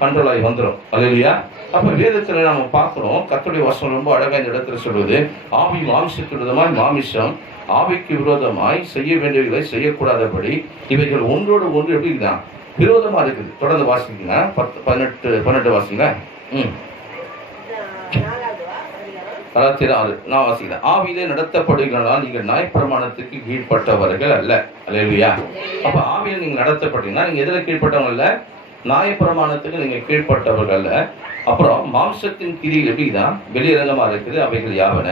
கண்ட்ரோல் ஆகி வந்துடும். அல்லேலூயா. அப்போ வேதத்தில் நம்ம பார்க்குறோம், கர்த்தருடைய வசனம் ரொம்ப அழகாக இந்த இடத்துல சொல்லுவது, ஆவி மாமிசத்துக்கு விரோதமாய், மாமிசம் ஆவிக்கு விரோதமாய் செய்ய வேண்டியவர்களை செய்யக்கூடாதபடி இவைகள் ஒன்றோடு ஒன்று எப்படி இருக்குதான்? விரோதமாக இருக்குது. தொடர்ந்து வாசிங்கன்னா 18 வாசிங்களா? 66 நான் வாசிக்கிறேன். ஆவியிலே நடத்தப்படுகிறதால் நீங்கள் நியாயப்பிரமாணத்துக்கு கீழ்ப்பட்டவர்கள் அல்ல. அல்லேலூயா. அப்போ ஆவியில் நீங்கள் நடத்தப்பட்டீங்கன்னா நீங்கள் எதில் கீழ்ப்பட்டவங்க இல்லை? நியாயப்பிரமாணத்துக்கு நீங்கள் கீழ்ப்பட்டவர்கள் அல்ல. அப்புறம் மாம்சத்தின் கிரியில் எப்படிதான் வெளியரங்கமாக இருக்குது. அவைகள் யாவன?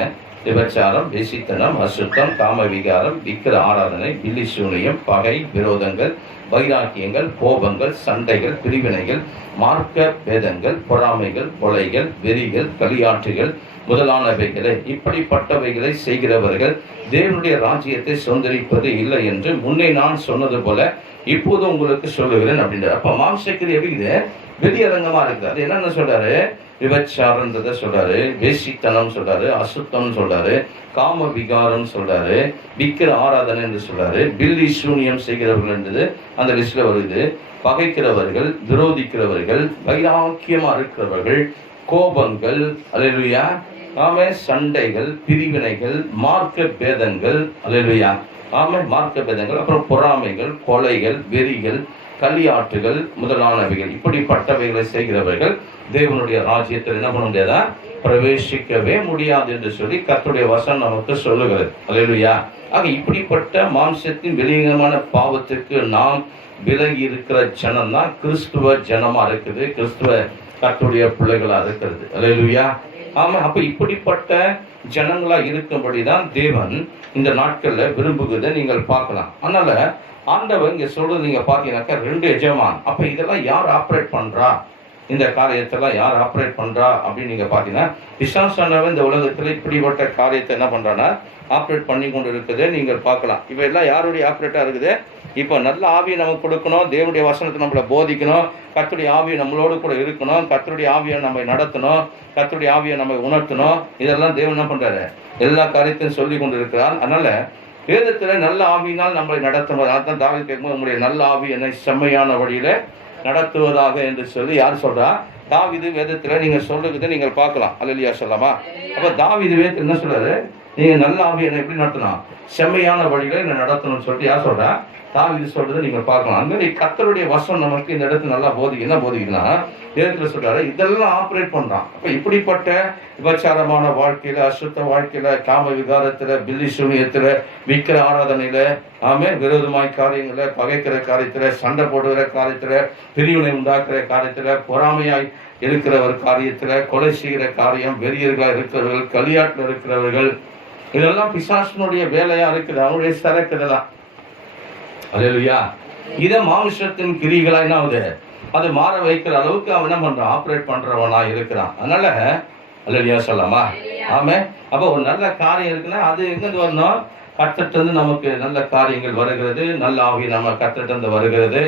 விபச்சாரம், வேசித்தனம், அசுத்தம், காம விகாரம், விக்கிர ஆராதனை, பில்லி சூனியம், பகை, விரோதங்கள், வைராக்கியங்கள், கோபங்கள், சண்டைகள், பிரிவினைகள், மார்க்க பேதங்கள், பொறாமைகள், கொலைகள், வெறிகள், களியாற்றுகள் முதலானவைகளை, இப்படிப்பட்டவைகளை செய்கிறவர்கள் தேவனுடைய ராஜ்யத்தை சுதந்தரிப்பது இல்லை என்று முன்னே நான் சொன்னது போல இப்போது உங்களுக்கு சொல்லுகிறேன் அப்படின்றார். அப்போ மாம்சக்கிரி எப்படி வெளியரங்கமா இருக்குது. அது என்னென்ன சொல்றாரு? விபச்சாரன்றதை சொல்றாரு, வேசித்தனம் சொல்றாரு, அசுத்தம் சொல்றாரு, காம விகாரம் சொல்றாரு, விக்கிர ஆராதனை என்று சொல்றாரு, பில்லி சூனியம் செய்கிறவர்கள் என்றது அந்த லிஸ்ட்ல வருது, பகைக்கிறவர்கள், விரோதிக்கிறவர்கள், வைராக்கியமா இருக்கிறவர்கள், கோபங்கள், அல்லேலூயா, ஆமே, சண்டைகள், பிரிவினைகள், மார்க்க பேதங்கள், அல்லேலூயா, ஆமே, மார்க்க பேதங்கள், அப்புறம் பொறாமைகள், கொலைகள், வெறிகள், களியாட்டுகள் முதலானவைகள், இப்படிப்பட்டவைகளை செய்கிறவர்கள் தேவனுடைய ராஜ்யத்தில் என்ன பண்ண முடியாதா? பிரவேசிக்கவே முடியாது என்று சொல்லி கர்த்தருடைய வசனம் நமக்கு சொல்லுகிறது. அல்லேலூயா. ஆக இப்படிப்பட்ட மாம்சத்தின் வெளியரங்கமான பாவத்துக்கு நாம் விலகி இருக்கிற ஜனம் தான் கிறிஸ்துவ ஜனமா இருக்குது, கிறிஸ்துவ கர்த்தருடைய பிள்ளைகளா இருக்கிறது. அல்லேலூயா. ஆமா. அப்ப இப்படிப்பட்ட ஜனங்களா இருக்கும்படிதான் தேவன் இந்த நாட்கள்ல விரும்புகிறதை நீங்கள் பார்க்கலாம். அதனால ஆண்டவர் இங்க சொல்றது நீங்க பாத்தீங்கன்னாக்கா 2 எஜமான். அப்ப இதெல்லாம் யார் ஆப்ரேட் பண்றா? இந்த காரியத்தெல்லாம் யார் ஆப்ரேட் பண்றா அப்படின்னு நீங்க பாத்தீங்கன்னா, பிசாசானவன் இந்த உலகத்துல இப்படிப்பட்ட காரியத்தை என்ன பண்றான்னா ஆப்ரேட் பண்ணி கொண்டு இருக்குது. நீங்கள் பார்க்கலாம். இப்ப எல்லாம் யாருடைய ஆப்ரேட்டா இருக்குது? இப்போ நல்ல ஆவியை நமக்கு கொடுக்கணும், தேவனுடைய வசனத்தை நம்மளை போதிக்கணும், கர்த்தருடைய ஆவியை நம்மளோடு கூட இருக்கணும், கர்த்தருடைய ஆவியை நம்ம நடத்தணும், கர்த்தருடைய ஆவியை நம்ம உணர்த்தணும். இதெல்லாம் தேவன் என்ன பண்றாரு? எல்லா காரியத்தையும் சொல்லி கொண்டு இருக்கிறார். அதனால வேதத்துல நல்ல ஆவியினால் நம்மளை நடத்துவது. அதான் தாவீது கேட்கும்போது உங்களுடைய நல்ல ஆவி என்னை செம்மையான வழியில நடத்துவதாக என்று சொல்லி யார் சொல்றா? தாவீது வேதத்துல நீங்க சொல்லுறதை நீங்கள் பார்க்கலாம். அல்லேலூயா சொல்லாமா? அப்ப தாவீது வேதத்துல என்ன சொல்றாரு? நீங்க நல்ல ஆவி என்னை எப்படி நடத்தணும்? செம்மையான வழியில என்னை நடத்தணும்னு சொல்லிட்டு யார் சொல்றா? தாவீது சொல்றதை நீங்கள் பார்க்கலாம். அந்த மாதிரி கர்த்தருடைய வசனம் நமக்கு இந்த இடத்துல நல்லா என்ன போதிக்குன்னா வேதத்துல சொல்றாரு இதெல்லாம் ஆப்ரேட் பண்றான். அப்ப இப்படிப்பட்ட விபச்சாரமான வாழ்க்கையில, அசுத்த வாழ்க்கையில, காம விகாரத்துல, பில்லி சூனியத்துல, விக்கிர ஆராதனையில, ஆமே, விரோதமாய் காரியங்கள, பகைக்கிற காரியத்துல, சண்டை போடுகிற காரியத்துல, பிரிவினை உண்டாக்குற காரியத்துல, பொறாமையாய் இருக்கிற ஒரு காரியத்துல, கொலை செய்கிற காரியம், வெறியர்களா இருக்கிறவர்கள், களியாட்டுல இருக்கிறவர்கள், இதெல்லாம் பிசாசனுடைய வேலையா இருக்குது, அவனுடைய சரக்கு இதெல்லாம். அல்லேலூயா. இதை மானுஷத்தின் கிரிகளா என்ன ஆகுது? அது மாற வைக்கிற அளவுக்கு அவன் என்ன பண்றான்? ஆப்ரேட் பண்றவனா இருக்கிறான். அதனால அல்லேலூயா சொல்லாமா? ஆமே. அப்ப ஒரு நல்ல காரியம் இருக்குன்னா அது எங்கிருந்து வரணும்? கர்த்தர்ட்ட இருந்து நமக்கு நல்ல காரியங்கள் வருகிறது, நல்ல ஆவி நம்ம கர்த்தர்ட்ட இருந்து வருகிறது.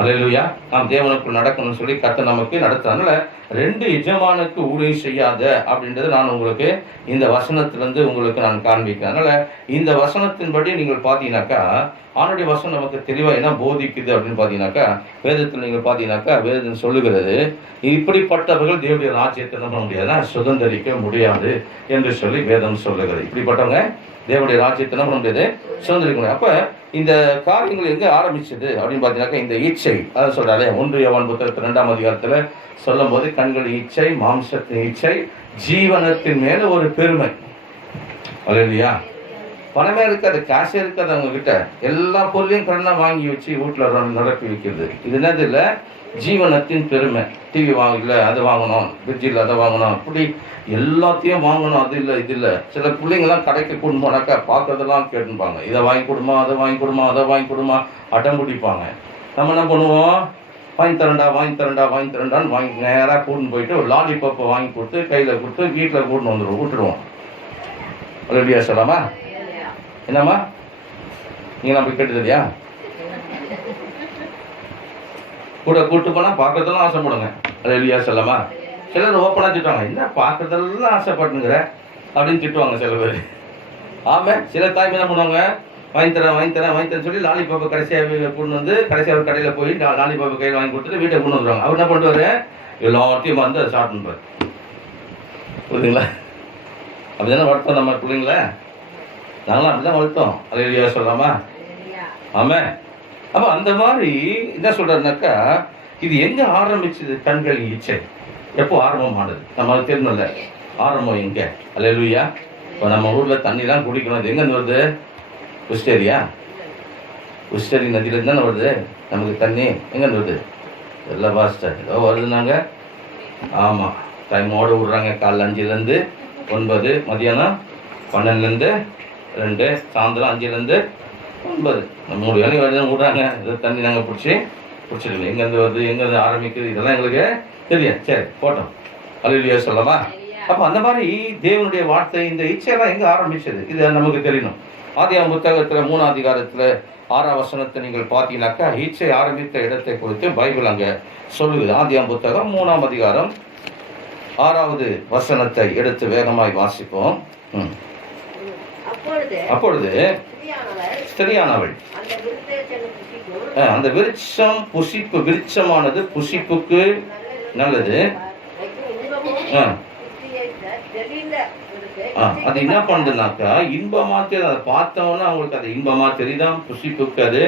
அல்லேலூயா. நாம் தேவனுக்குள் நடக்கணும்னு சொல்லி கர்த்தர் நமக்கு நடத்துறதுனால 2 எஜமானுக்கு ஊழியம் செய்யாத அப்படின்றத நான் உங்களுக்கு இந்த வசனத்திலிருந்து உங்களுக்கு நான் காண்பிக்கிறேன். அதனால இந்த வசனத்தின்படி நீங்கள் பார்த்தீங்கன்னாக்கா ஆணுடைய வசனம் நமக்கு தெளிவாக என்ன போதிக்குது அப்படின்னு பார்த்தீங்கன்னாக்கா, வேதத்தில் நீங்கள் பார்த்தீங்கன்னாக்கா வேதம் சொல்லுகிறது, இப்படிப்பட்டவர்கள் தேவனுடைய ராஜ்யத்தை என்ன பண்ண முடியாதுன்னா சுதந்திரிக்க முடியாது என்று சொல்லி வேதம் சொல்லுகிறது. இப்படிப்பட்டவங்க தேவனுடைய ராஜ்யத்தை என்ன பண்ண முடியாது, சுதந்திரிக்க முடியாது. அப்போ இந்த காரியங்கள் எங்கே ஆரம்பிச்சது அப்படின்னு பார்த்தீங்கன்னாக்கா இந்த இச்சை, அதை சொல்கிறாரு 1 யோவான் புத்தகத்தில் 2ஆம் அதிகாரத்தில் சொல்லும் போது, கண்கள் இச்சை, மாம்சத்தின் இச்சை, ஜீவனத்தின் மேல ஒரு பெருமை. இல்லையா? பணமே இருக்காது, காசே இருக்காது அவங்க கிட்ட, எல்லா பொருளையும் கடனாக வாங்கி வச்சு வீட்டில் நடத்தி வைக்கிறது. இது என்னது இல்லை, ஜீவனத்தின் பெருமை. டிவி வாங்கல, அது வாங்கணும், ஃப்ரிட்ஜில் அதை வாங்கணும், அப்படி எல்லாத்தையும் வாங்கணும், அது இல்லை இது இல்லை. சில பிள்ளைங்கள்லாம் கடைக்கு கொண்டு போனாக்கா பார்க்கறதெல்லாம் கேட்டுப்பாங்க, இதை வாங்கி கொடுமா, அதை வாங்கி கொடுமா, அதை வாங்கி கொடுமா, அடம் பிடிப்பாங்க. நம்ம என்ன பண்ணுவோம், வாங்கி தரண்டா வாங்கி தரண்டா வாங்கி தரண்டான்னு வாங்கி நேராக கூட்டின்னு போயிட்டு ஒரு லாலிபப்பை வாங்கி கொடுத்து கையில் கொடுத்து வீட்டில் கூட்டின்னு வந்துடுவோம், விட்டுடுவோம். ரெடியா சொல்லாமா? என்னம்மா நீங்கள் அப்படி கேட்டது இல்லையா? கூட கூட்டு போனால் பார்க்கறதெல்லாம் ஆசைப்படுங்க. ரெடியா சொல்லாமா? சிலர் ஓப்பனாக திட்டுவாங்க, என்ன பார்க்கறதெல்லாம் ஆசைப்படுங்கிற அப்படின்னு திட்டுவாங்க சில பேர். ஆமாம், சில தாய்மை என்ன பண்ணுவாங்க, வாங்கி தரேன் வாங்கி தரேன் வாங்கி தரேன் சொல்லி லாலிபாப்பை கடைசியாக கொண்டு வந்து கடைசியாக ஒரு கடையில் போய் லாலிபாப்பை கையில் வாங்கி கொடுத்துட்டு வீட்டை கொண்டு வந்துடுவாங்க. அவர் என்ன பண்ணுவார், எல்லாத்தையும் வந்து அதை சாப்பிட்டுப்பார். புரியுதுங்களா? அப்படி தானே வளர்த்தோம் நம்ம பிள்ளைங்கள, நாங்களாம் அப்படி தான் வளர்த்தோம். அது இல்லையா சொல்லாமா? ஆமாம். அப்போ அந்த மாதிரி என்ன சொல்கிறாருனாக்கா, இது எங்கே ஆரம்பிச்சது, கண்கள் இச்சை எப்போ ஆரம்பமானது நம்மளுக்கு தெரியணும்ல. ஆரம்பம் எங்கே? அல்லேலூயா. இப்போ நம்ம ஊரில் தண்ணிலாம் குடிக்கணும், அது எங்கேருந்து வருது? உஸ்டேரியா, உஸ்டேரி நதியிலேருந்து தானே வருது நமக்கு தண்ணி. எங்கேருந்து வருது? எல்லாம் பாஸ்டர் ஏதோ வருதுனாங்க. ஆமாம், டைமோடு விட்றாங்க. காலைல 5லேருந்து 9, மதியானம் 12லேருந்து 2, சாயந்தரம் 5லேருந்து 9, 3 வேலையும் வருதுன்னு விட்றாங்க. ஏதோ தண்ணி நாங்கள் பிடிச்சிருக்கோம். எங்கேருந்து வருது, எங்கேருந்து ஆரம்பிக்குது, இதெல்லாம் எங்களுக்கு தெரியும். சரி போட்டோம். அல்லேலூயா சொல்லவா? அப்போ அந்த மாதிரி தேவனுடைய வார்த்தை, இந்த இச்சையெல்லாம் எங்கே ஆரம்பிச்சது இது நமக்கு தெரியணும். ஆதியாகமம் புத்தகத்தில் 3ஆம் அதிகாரத்தில் 6ஆம் வசனத்தை நீங்கள் பார்த்தீங்கன்னாக்கா இச்சை ஆரம்பித்த இடத்தை குறித்து பைபிள் அங்கே சொல்லுது. ஆதியாகமம் புத்தகம் 3ஆம் அதிகாரம் 6வது வசனத்தை எடுத்து வேகமாய் வாசிப்போம். அப்பொழுது ஸ்திரியானவள் அந்த விருட்சம் புசிப்பு, விருட்சமானது புசிப்புக்கு நல்லது. அது என்ன பண்ணுதுனாக்கா இன்பமா தெரியுது. அதை பார்த்தோன்னா அவங்களுக்கு அது இன்பமா தெரியுதான், புசிப்புக்கு அது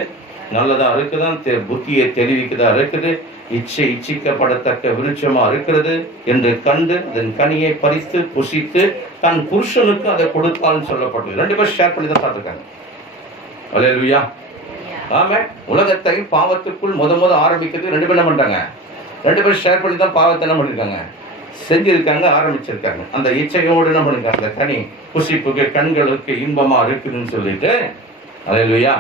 நல்லதா இருக்குதான், புத்தியை தெரிவிக்குதா இருக்குது, இச்சிக்கப்படத்தக்க விருட்சமா இருக்கிறது என்று கண்டு அதன் கனியை பறித்து புசித்து தன் புருஷனுக்கு அதை கொடுத்தாலும் சொல்லப்பட்டது. 2 பேர் ஷேர் பண்ணி தான் பார்த்துருக்காங்க. அல்லேலூயா. ஆமா, உலகத்தை பாவத்துக்குள் முத ஆரம்பிக்கிறது 2 பேர் என்ன பண்றாங்க, 2 பேர் ஷேர் பண்ணி தான் பாவத்தை என்ன பண்ணிருக்காங்க, செஞ்சிருக்காங்க, ஆரம்பிச்சிருக்காங்க. அந்த இச்சையோடு என்ன பண்ணிருக்காங்க, அந்த கனி புசிப்புக்கு கண்களுக்கு இன்பமா இருக்குதுன்னு சொல்லிட்டு. அல்லேலூயா.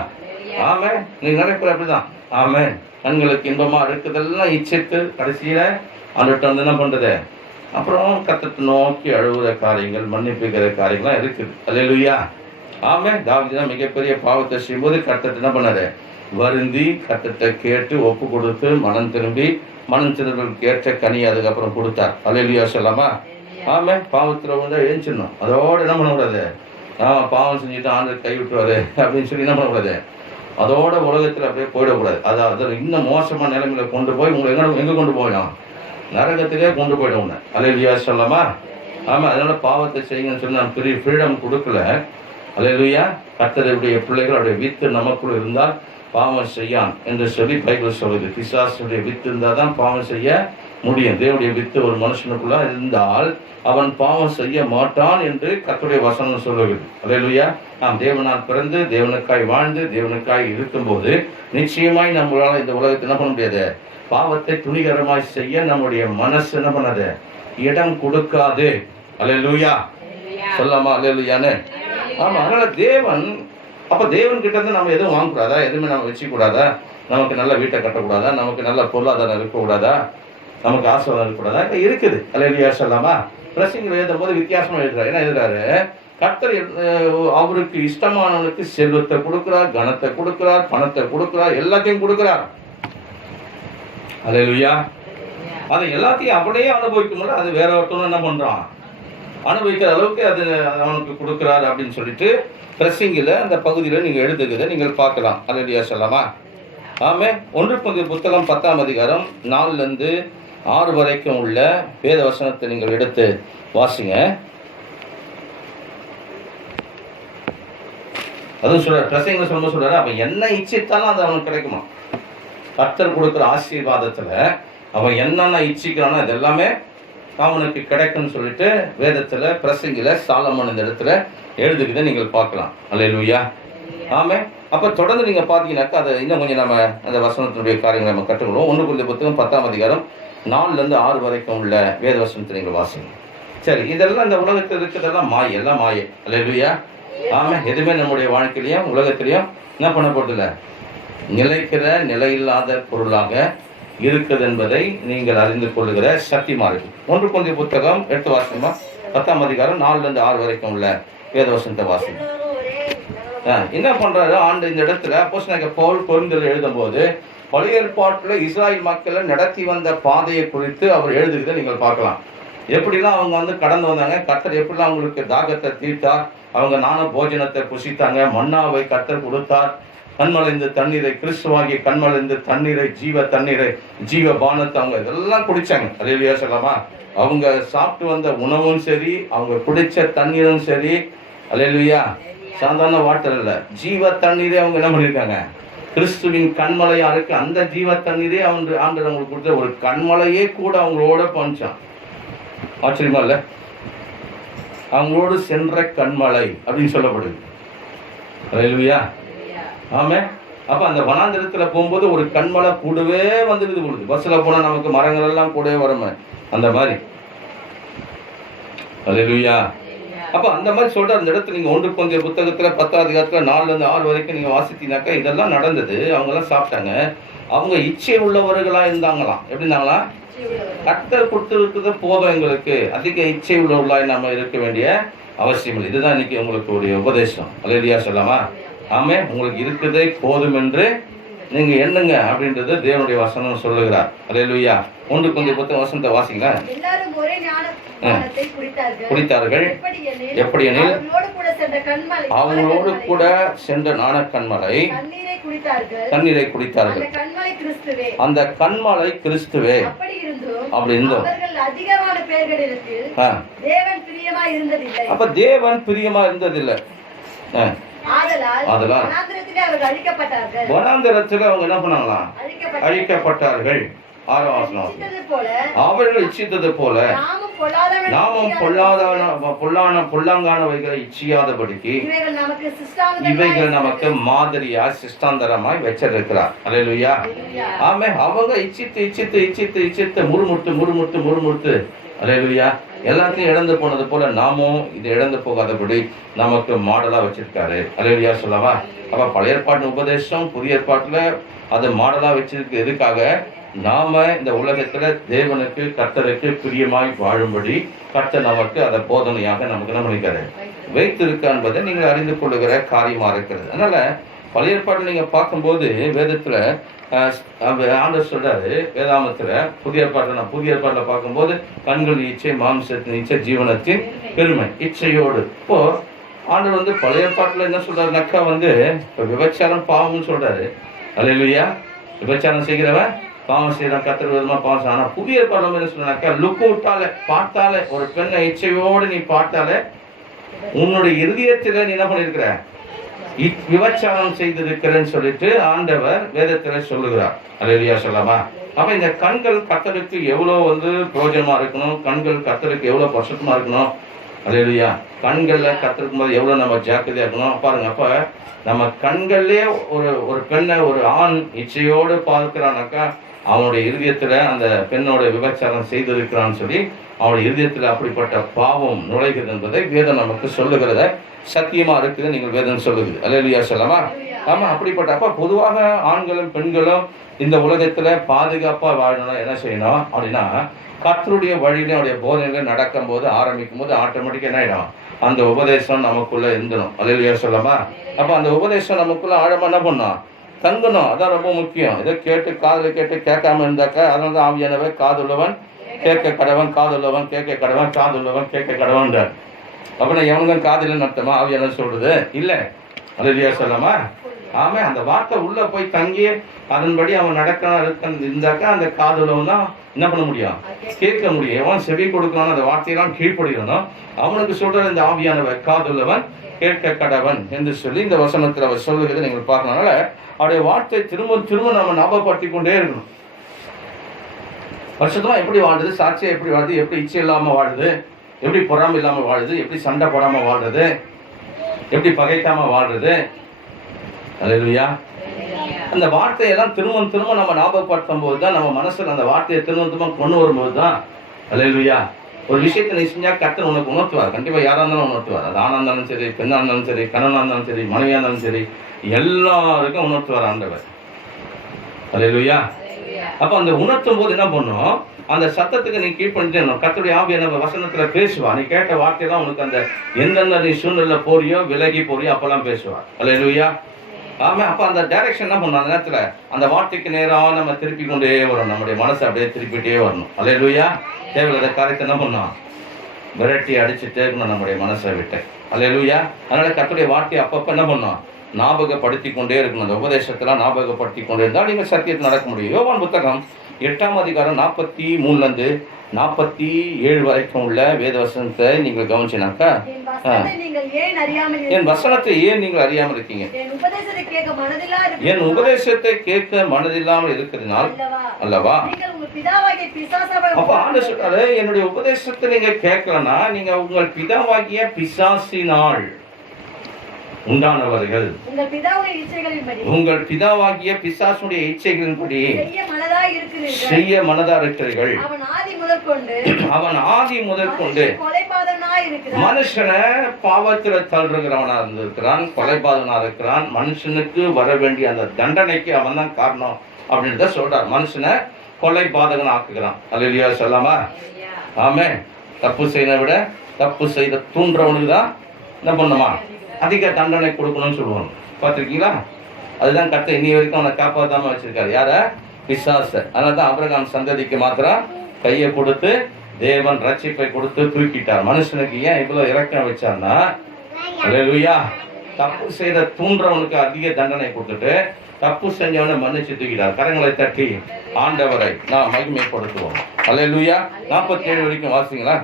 ஆமா, நீங்க நினைக்கிற அப்படிதான். ஆமா, கண்களுக்கு இன்பமா இருக்குதெல்லாம் இச்சைத்து கடைசியில அன்னிட்டு வந்து என்ன பண்றது, அப்புறம் கத்தத்தை நோக்கி அழுகுற காரியங்கள், மன்னிப்புகிற காரியங்கள்லாம் இருக்குது. அல்லேலூயா. ஆமா, தாவீது தான் மிகப்பெரிய பாவத்தை செய்யும்போது கர்த்தர் என்ன பண்ணாரு, வருந்தி கர்த்தத்தை கேட்டு ஒப்பு கொடுத்து மனம் திரும்பலுக்கு ஏற்ற கனி அதுக்கப்புறம் கொடுத்தார். அல்லேலூயா சொல்லாமா? ஆமா, பாவத்தில் வந்து எழுச்சிடணும். அதோடு என்ன பண்ணக்கூடாது, பாவம் செஞ்சுட்டு ஆண்டவர் கை விட்டுருவாரு அப்படின்னு சொல்லி என்ன பண்ணக்கூடாது, அதோட உலகத்தில் அப்படியே போயிடக்கூடாது. அதாவது இன்னும் மோசமான நிலைமையில கொண்டு போய் உங்களை எங்கே கொண்டு போயிடும், நரகத்திலே கொண்டு போயிடும் உன்னை. அல்லேலூயா சொல்லாமா? ஆமாம், அதனால பாவத்தை செய்யுங்கன்னு சொல்லி நான் பெரிய ஃப்ரீடம் கொடுக்கல. அல்லேலூயா. கர்த்தருடைய பிள்ளைகள் அவருடைய வித்து நமக்குள் இருந்தால் பாவம் செய்யான் என்று சொல்லி பைபிள் சொல்லுது. பிசாசுடைய வித்து இருந்தால் தான் பாவம் செய்ய முடியும். தேவனுடைய வித்து ஒரு மனுஷனுக்குள்ள இருந்தால் அவன் பாவம் செய்ய மாட்டான் என்று கர்த்தருடைய வசனம் சொல்லுகிறது. அல்லேலூயா. நாம் தேவனால் பிறந்து தேவனுக்காய் வாழ்ந்து தேவனுக்காய் இருக்கும்போது நிச்சயமாய் நம்மளால் இந்த உலகத்தை என்ன பண்ண முடியாது, பாவத்தை துணிகரமாய் செய்ய நம்முடைய மனசு என்ன பண்ணாது, இடம் கொடுக்காது. அல்லேலூயா சொல்லாமா? அல்லேலூயான்னு. ஆமா, அதனால தேவன், அப்ப தேவன் கிட்ட இருந்து நம்ம எதுவும் வாங்கக்கூடாதா, எதுவுமே நம்ம வச்சுக்கூடாதா, நமக்கு நல்ல வீட்டை கட்டக்கூடாதா, நமக்கு நல்ல பொருளாதாரம் இருக்கக்கூடாதா, நமக்கு ஆசீர்வாதம் இருக்கக்கூடாதா, இருக்குது. அல்லேலூயா சொல்லாமா? பிரசங்க எழுதும் போது வித்தியாசமா எழுதுறாரு. என்ன எழுதுறாரு, கர்த்தர் அவருக்கு இஷ்டமானவனுக்கு செல்வத்தை கொடுக்கிறார், கனத்தை கொடுக்கிறார், பணத்தை கொடுக்கிறார், எல்லாத்தையும் கொடுக்கிறார். அல்லேலூயா. அதை எல்லாத்தையும் அப்படியே அனுபவிக்கும்போது அது வேற ஒருத்தவங்க என்ன பண்றான், அனுபவிக்கிற அளவுக்கு அது அவனுக்கு கொடுக்குறாரு அப்படின்னு சொல்லிட்டு பிரசங்கில அந்த பகுதியில் நீங்கள் எழுதுகிறத நீங்கள் பார்க்கலாம். அல்லேலூயா சொல்லலாமா? ஆமே. 1 கொரிந்தியர் புத்தகம் 10ஆம் அதிகாரம் 4லேருந்து 6 வரைக்கும் உள்ள வேத வசனத்தை நீங்கள் எடுத்து வாசிங்க. அதுவும் சொல்றாரு, பிரசங்க சொல்ல சொல்றாரு, அவன் என்ன இச்சித்தாலும் அது அவனுக்கு கிடைக்குமா. கர்த்தர் கொடுக்குற ஆசீர்வாதத்துல அவன் என்னென்ன இச்சிக்கிறானோ அது எல்லாமே அவனுக்கு கிடைக்கும்னு சொல்லிட்டு வேதத்துல பிரசங்கில சாலமோன் இந்த இடத்துல எழுதுகிறத நீங்கள் பார்க்கலாம். அல்லேலூயா. ஆமே. அப்ப தொடர்ந்து நீங்க பாத்தீங்கன்னாக்கா அதை இன்னும் கொஞ்சம் நம்ம அந்த வசனத்தினுடைய காரியங்களை நம்ம கற்றுக்கொள்வோம். 1 கொரிந்தியர் புத்தகம் 10ஆம் அதிகாரம் 4லேருந்து 6 வரைக்கும் உள்ள வேத வசனத்தை நீங்கள் வாசிங்க. சரி, இதெல்லாம் இந்த உலகத்தில் இருக்கிறதெல்லாம் மாயை, எல்லாம் மாயை. அல்லேலூயா. ஆமா. எதுவுமே நம்முடைய வாழ்க்கையிலையும் உலகத்திலையும் என்ன பண்ண போறதில்லை, நிலைக்கிற நிலையில்லாத பொருளாக இருக்குது என்பதை நீங்கள் அறிந்து கொள்ளுகிற சத்தியமா இருக்கு. 1 கொரிந்தியர் புத்தகம் எடுத்து வாசிமா 10ஆம் அதிகாரம் 4லேருந்து 6 வரைக்கும் உள்ள வேதவசனத்தை வாசிங்க. என்ன பண்றாரு ஆண்டு இந்த இடத்துல அப்போஸ்தலனாகிய பவுல் கொரிந்தியர் எழுதும்போது பழைய ஏற்பாட்டில் இஸ்ராயல் மக்களை நடத்தி வந்த பாதையை குறித்து அவர் எழுதுகிறத நீங்கள் பார்க்கலாம். எப்படிலாம் அவங்க கடந்து வந்தாங்க, கர்த்தர் எப்படிலாம் அவங்களுக்கு தாகத்தை தீர்த்தார், அவங்க நானும் போஜனத்தை புசித்தாங்க, மன்னாவை கர்த்தர் கொடுத்தார், கண்மலைந்து தண்ணீரை, கிறிஸ்துவாகிய கண்மலைந்து தண்ணீரை, ஜீவ தண்ணீரை, ஜீவ பானத்தை அவங்க இதெல்லாம் குடிச்சாங்க. அல்லேலூயா சொல்லலாமா? அவங்க சாப்பிட்டு வந்த உணவும் சரி, அவங்க குடிச்ச தண்ணீரும் சரி, அல்லேலூயா, சாதாரண வாட்டர் இல்ல, ஜீவ தண்ணீரே அவங்க என்ன பண்ணியிருக்காங்க, கிறிஸ்துவின் கண்மலையா இருக்கு. அந்த ஜீவ தண்ணீரே ஆண்டவர் அவங்களுக்கு கொடுத்த ஒரு கண்மலையே கூட அவங்களோட பஞ்சான். ஆச்சரியமா இல்ல? அவங்களோடு சென்ற கண்மலை அப்படின்னு சொல்லப்படுது. அல்லேலூயா. ஆமே. அப்ப அந்த வனாந்திரத்துல போகும்போது ஒரு கண்மலை கூடவே வந்துடுது கொடுது. பஸ்ல போனா நமக்கு மரங்கள் எல்லாம் கூடவே வருமே, அந்த மாதிரி. அல்லேலூயா. அப்ப அந்த மாதிரி சொல்ற அந்த இடத்துல நீங்க 1 கொரிந்தியர் புத்தகத்துல 10ஆம் அதிகாரத்துல 4லேருந்து 6 வரைக்கும் நீங்க வாசித்தீங்கன்னாக்கா இதெல்லாம் நடந்தது. அவங்க எல்லாம் சாப்பிட்டாங்க. அவங்க இச்சை உள்ளவர்களா இருந்தாங்களாம். எப்படி இருந்தாங்களா? கர்த்தர் கொடுத்துருக்குது போதும், எங்களுக்கு அதிக இச்சை உள்ளவர்களாய் நாம இருக்க வேண்டிய அவசியம் இல்லை. இதுதான் இன்னைக்கு உங்களுக்கு ஒரு உபதேசம். அல்லேலூயா சொல்லாமா? ஆமே. உங்களுக்கு இருக்குதே போதும் என்று நீங்க எண்ணுங்க அப்படின்றது தேவனுடைய வசனம் சொல்லுகிறார். அல்லேலூயா. 1 கொரிந்தியர் புத்தகம் வசனத்தை வாசிங்க. குடித்தார்கள். எப்படியெனில் அவங்களோடு கூட சென்ற நாண கண்மலை தண்ணீரை குடித்தார்கள். அந்த கண்மலை கிறிஸ்துவே. அப்படி இருந்தோம். அப்ப தேவன் பிரியமா இருந்ததில்லை. வனாந்திரத்தில் அவங்க என்ன பண்ணாங்களாம்? அழிக்கப்பட்டார்கள். 6ஆம் வசனம். அவர்கள் இச்சித்தது போல நாமும் பொல்லாங்கானவைகளை இச்சியாதபடிக்கு இவைகள் நமக்கு மாதிரியா சிஷ்டாந்தரமாய் வச்சிருக்கிறார். அல்லேலூயா. ஆமே. அவங்க இச்சித்து முறுமுறுத்து அல்லேலூயா எல்லாத்தையும் இழந்து போனது போல நாமும் இது இழந்து போகாதபடி நமக்கு மாடலா வச்சிருக்காரு. அல்லேலூயா சொல்லவா? அப்ப பழைய ஏற்பாட்டு உபதேசம் புதிய ஏற்பாட்டுல அது மாடலா வச்சிருக்கு. எதுக்காக? நாம இந்த உலகத்துல தேவனுக்கு கர்த்தருக்கு பிரியமாய் வாழும்படி கர்த்தர் நமக்கு அதை போதனையாக நமக்கு என்ன பண்ணிக்கிறாரு, வைத்திருக்க என்பதை நீங்கள் அறிந்து கொள்ளுகிற காரியமா இருக்கிறது. அதனால பழைய ஏற்பாட்டில் நீங்க பார்க்கும்போது வேதத்துல ஆண்டவர் சொல்றாரு, வேதாமத்துல புதிய ஏற்பாட்டுல பார்க்கும்போது கண்கள் இச்சை, மாம்சத்தின் இச்சை, ஜீவனத்தின் பெருமை இச்சையோடு. இப்போ ஆண்டவர் பழைய ஏற்பாட்டுல என்ன சொல்றாருனாக்கா விபச்சாரம் பாவம்னு சொல்றாரு. அல்லேலூயா. விபச்சாரம் செய்கிறவன் பாவம் செய்யறான், கர்த்தர் விரோதமா பாவம். ஆனா புதிய ஏற்பாடு என்ன சொல்றாக்கா, லுக்கு விட்டாலே, பார்த்தாலே, ஒரு பெண்ணை இச்சையோடு நீ பார்த்தாலே உன்னுடைய இருதயத்துல நீ என்ன பண்ணிருக்கிற, விபச்சாரம் செய்திருக்கிறேன்னு சொல்லிட்டு ஆண்டவர் வேதத்துல சொல்லுகிறார். அல்லேலூயா சொல்லாமா? அப்ப இந்த கண்கள் கர்த்தருக்கு எவ்வளவு பிரயோஜனமா இருக்கணும், கண்கள் கர்த்தருக்கு எவ்வளவு பரிசுத்தமா இருக்கணும். அல்லேலூயா. கண்கள்ல கர்த்தருக்கு போது எவ்வளவு நம்ம ஜாக்கிரதையா இருக்கணும் பாருங்க. அப்ப நம்ம கண்கள்லயே ஒரு பெண்ணை ஒரு ஆண் இச்சையோடு பார்க்கிறானாக்கா அவனுடைய இருதயத்துல அந்த பெண்ணோட விபச்சாரம் செய்திருக்கிறான்னு சொல்லி அவனுடைய இருதயத்துல அப்படிப்பட்ட பாவம் நுழைகிறது என்பதை வேதம் நமக்கு சொல்லுகிறத சத்தியமா இருக்குது. நீங்கள் வேதம் சொல்லுது. அல்லேலூயா சொல்லலாமா? ஆமா. அப்படிப்பட்ட அப்ப பொதுவாக ஆண்களும் பெண்களும் இந்த உலகத்துல பாதுகாப்பா வாழணும். என்ன செய்யணும் அப்படின்னா, கர்த்தருடைய வழியில அவருடைய போதனையில நடக்கும் போது ஆரம்பிக்கும் போது ஆட்டோமேட்டிக்கா என்ன ஆயிடும், அந்த உபதேசம் நமக்குள்ள இருந்தணும். அல்லேலூயா சொல்லலாமா? அப்ப அந்த உபதேசம் நமக்குள்ள ஆழமா என்ன பண்ணும், தங்கணும். அதான் ரொம்ப முக்கியம். இதை கேட்டு காதில் கேட்டு கேட்காம இருந்தாக்கா அதனால தான் ஆவியானவர் காதுள்ளவன் கேட்க கடவன், காதுள்ளவன் கேட்க கடவன், காதுள்ளவன் கேட்க கடவன்றார். அப்படின்னா எவனுக்கும் காதில் நடத்தமா ஆவியானவர் சொல்றது இல்லை. அல்லேலூயா சொல்லாமா? ஆமே. அந்த வார்த்தை உள்ள போய் தங்கி அதன்படி அவன் நடக்கணும் இருந்தாக்கா அந்த காதுள்ளவன் தான் என்ன பண்ண முடியும்? கேட்க முடியும். எவன் செவி கொடுக்கணும் அந்த வார்த்தையெல்லாம் கீழ்ப்படியணும். அவனுக்கு சொல்றது இந்த ஆவியானவர் காதுள்ளவன் கேட்க கடவன் என்று சொல்லி இந்த வசனத்தில் அவர் சொல்லுகிறதை நீங்கள் பார்க்கறதுனால அவருடைய வார்த்தை திரும்ப திரும்ப நம்ம ஞாபகப்படுத்தி கொண்டே இருக்கணும். வருஷத்துமா எப்படி வாழுது, சாட்சியம் எப்படி வாழுது, எப்படி இச்சை இல்லாமல் வாழுது, எப்படி பொறாமை இல்லாமல் வாழுது, எப்படி சண்டை போடாமல் வாழ்றது, எப்படி பகைக்காமல் வாழ்றது. அல்லேலூயா. அந்த வார்த்தையெல்லாம் திரும்ப திரும்ப நம்ம ஞாபகப்படுத்தும் போது தான் நம்ம மனசில் அந்த வார்த்தையை திரும்ப திரும்ப கொண்டு வரும்போது தான் அல்லேலூயா ஒரு விஷயத்தை நீ செஞ்சா கர்த்தர் உனக்கு உணர்த்துவார். கண்டிப்பாக யாராக இருந்தாலும் உணர்த்துவார். அது ஆணாக இருந்தாலும் சரி, பெண்ணாக இருந்தாலும் சரி, கணவனாக இருந்தாலும் சரி, மனைவியாக இருந்தாலும் சரி, எல்லாருக்கும் உணர்த்துவார் ஆண்டவர். அல்லேலூயா. அப்போ அந்த உணர்த்தும் போது என்ன பண்ணும்? அந்த சத்தத்துக்கு நீ கீழ்பணிட்டு கர்த்தருடைய ஆவியானவர் வசனத்துல பேசுவா. நீ கேட்ட வார்த்தையெல்லாம் உனக்கு அந்த எந்தெந்த நீ சூழ்நிலை போறியோ விலகி போறியோ அப்பெல்லாம் பேசுவா. அல்லேலூயா. ஆமா. அப்ப அந்த டைரக்ஷன் என்ன பண்ணும்? அந்த நேரத்துல அந்த வார்த்தைக்கு நேராக நம்ம திருப்பி கொண்டே வரணும். நம்முடைய மனசை அப்படியே திருப்பிட்டே வரணும். அல்லேலூயா. தேவையில்லாத காரியத்தை என்ன பண்ணும்? விரட்டி அடிச்சுட்டே இருக்கணும் நம்முடைய மனசை விட்டு. அல்லேலூயா. அதனால கர்த்தருடைய வார்த்தையை அப்பப்ப என்ன பண்ணும்? ஞாபகப்படுத்தி கொண்டே இருக்கணும். அந்த உபதேசத்தெல்லாம் ஞாபகப்படுத்தி கொண்டே இருந்தால் நீங்கள் சத்தியத்தில் நடக்க முடியும். யோவான் புத்தகம் 8ஆம் அதிகாரம் 43 47 வரைக்கும் உள்ள வேத வசனத்தை நீங்கள் கவனிச்சினாக்கா, என் வசனத்தை ஏன் நீங்கள் அறியாமல் இருக்கீங்க? என் உபதேசத்தை கேட்க மனதில்லாமல் இருக்கிறதுனால் அல்லவா? அப்ப ஆண்டவர் சொல்றாரு, என்னுடைய உபதேசத்தை நீங்க கேட்கலன்னா நீங்க உங்கள் பிதாவாகிய பிசாசினால் உண்டானவர்கள், உங்கள் பிதாவாகிய பிசாசுடைய இச்சைகளின்படி செய்ய மனதா இருக்கிறீர்கள். அவன் ஆதி முதற்கொண்டு மனுஷனை பாவத்துல தள்ளுகிறவனா இருந்திருக்கிறான், கொலைபாதகனா இருக்கிறான். மனுஷனுக்கு வர வேண்டிய அந்த தண்டனைக்கு அவன் தான் காரணம் அப்படின்றத சொல்றார். மனுஷனை கொலைபாதகன் ஆக்குகிறான். அல்லேலூயா சொல்லாமா? ஆமே. தப்பு செய்யறதை விட தப்பு செய்த தூண்டுறவனுக்கு தான் என்ன பண்ணுமா? அதிக தண்டனை கொடுக்கணும்னு சொல்லுவாங்க. பார்த்துருக்கீங்களா? அதுதான் கர்த்தர் இன்னி வரைக்கும் அவனை காப்பாற்றாம வச்சிருக்காரு. யார? பிசாச. அதனால தான் ஆபிரகாம் சந்ததிக்கு மாத்திரம் கையை கொடுத்து தேவன் ரட்சிப்பை கொடுத்து தூக்கிட்டார். மனுஷனுக்கு ஏன் இவ்வளவு இறக்கம் வச்சார்னா, அல்லேலூயா, தப்பு செய்த தூண்டுறவனுக்கு அதிக தண்டனை கொடுத்துட்டு தப்பு செஞ்சவனை மன்னிச்சு தூக்கிட்டார். கரங்களை தட்டி ஆண்டவரை நான் மகிமைப்படுத்துவோம். அல்லேலூயா. 47 வரைக்கும் வாசிங்களா?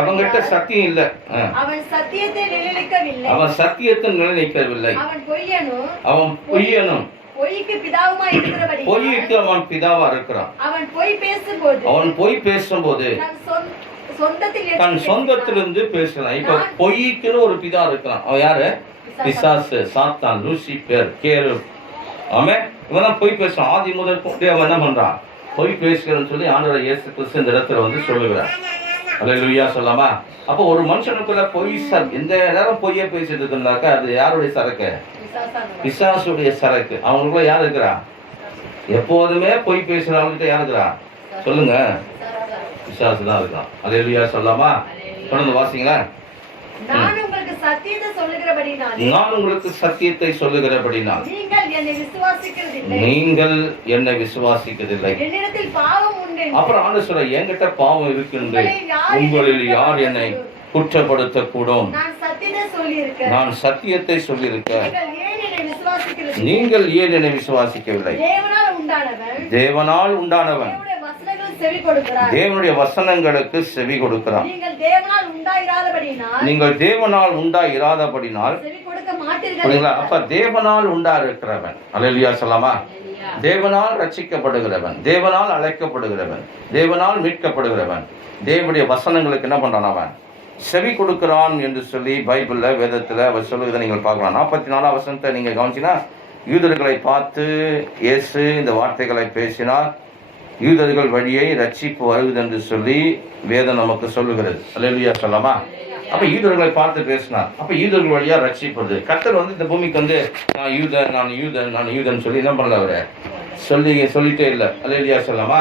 அவன்கிட்ட சத்தியம் இல்ல. அவன் சத்தியத்தை நிலைநிற்கவில்லை. அவன் பொய்யனும். பொய்க்கு அவன் பிதாவா இருக்கிறான். அவன் பொய் பேசும்போது தன் சொந்தத்திலிருந்து பேசுறான். இப்ப பொய்க்குன்னு ஒரு பிதா இருக்கிறான். அவன் யாரு? பிசாசு, சாத்தான், லூசிபர், கேரு. அவன் இவன் பொய் பேசுறான். ஆதி முதல் அவன் என்ன பண்றான்? பொய் பேசுகிறன்னு சொல்லி ஆண்டவர் இயேசு கிறிஸ்து இந்த இடத்துல வந்து சொல்லுகிறார். அல்லேலூயா சொல்லாமா? அப்போ ஒரு மனுஷனுக்குள்ள பொய் எந்த நேரம் பொய்யை பேசிட்டு இருந்தாக்கா அது யாருடைய சரக்கு? பிசாசுடைய சரக்கு. அவங்களுக்குள்ள யார் இருக்கிறா? எப்போதுமே பொய் பேசுறவங்ககிட்ட யார் இருக்கிறா? சொல்லுங்க. பிசாசு தான் இருக்கான். அல்லேலூயா சொல்லாமா? தொடர்ந்து வாசிங்களா? நான் உங்களுக்கு சத்தியத்தை சொல்லுகிறபடினால் நீங்கள் என்னை விசுவாசிக்கிறதில்லை. அப்புறம் ஆண்டு சொல்ற, என்கிட்ட பாவம் இருக்கின்ற உங்களில் யார் என்னை குற்றப்படுத்த கூடும்? நான் சத்தியத்தை சொல்லியிருக்கேன். நீங்கள் ஏன் என்னை விசுவாசிக்கவில்லை? தேவனால் உண்டானவன் தேவனுடைய வசனங்களுக்கு செவி கொடுக்கிறான். நீங்கள் தேவனால் உண்டாயிராதபடினால் அப்ப தேவனால் உண்டா இருக்கிறவன். அல்லேலூயா சொல்லாமா? தேவனால் ரட்சிக்கப்படுகிறவன், தேவனால் அழைக்கப்படுகிறவன், தேவனால் மீட்கப்படுகிறவன், தேவனுடைய வசனங்களுக்கு என்ன பண்றான்? அவன் செவி கொடுக்கிறான் என்று சொல்லி பைபிள்ல வேதத்துல அவர் சொல்லுவதை நீங்கள் பார்க்கலாம். 44ஆம் வசனத்தை நீங்க கவனிச்சினா, யூதர்களை பார்த்து இயேசு இந்த வார்த்தைகளை பேசினார். யூதர்கள் வழியை ரட்சிப்பு வருவது என்று சொல்லி வேதம் நமக்கு சொல்லுகிறது. அல்லேலூயா சொல்லாமா? அப்ப யூதர்களை பார்த்து பேசினார். அப்ப யூதர்கள் வழியா ரட்சிப்படுது. கர்த்தர் வந்து இந்த பூமிக்கு வந்து நான் யூதன், நான் யூதன், நான் யூதன் சொல்லி என்ன பண்ணல? அவரை சொல்லிட்டே இல்லை. அல்லேலூயா சொல்லாமா?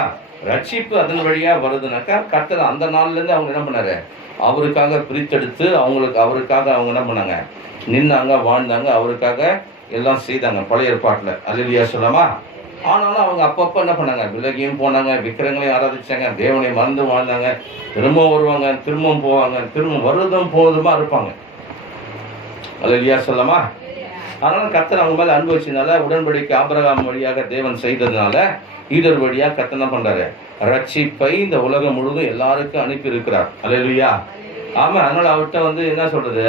ரட்சிப்பு அதன் வழியா வருதுனாக்கா கர்த்தர் அந்த நாள்ல இருந்து அவங்க என்ன பண்ணாரு, அவருக்காக பிரித்தெடுத்து அவருக்காக அவங்க என்ன பண்ணாங்க, நின்னாங்க, வாழ்ந்தாங்க, அவருக்காக எல்லாம் செய்தாங்க பழைய ஏற்பாட்டுல. அல்லேலூயா சொல்லாமா. ஆனாலும் அவங்க அப்பப்போ என்ன பண்ணாங்க, விலகியும் போனாங்க, விக்கிரங்களையும் ஆராதிச்சாங்க, தேவனை மறந்து வாழ்ந்தாங்க, திரும்பவும் வருவாங்க, திரும்பவும் போவாங்க, திரும்ப வருதும் போதுமா இருப்பாங்க. அல்லேலூயா சொல்லாமா. அதனால கர்த்தர் அவங்க மேல அன்பு வச்சதுனால, உடன்படிக்கை ஆபிரகாம் வழியாக தேவன் செய்ததுனால, ஈதர் வழியா கர்த்தர் என்ன பண்றாரு, ரட்சிப்பை இந்த உலகம் முழுவதும் எல்லாருக்கும் அனுப்பி இருக்கிறார். அல்லேலூயா. ஆமா. அதனால அவர்கிட்ட என்ன சொல்றது,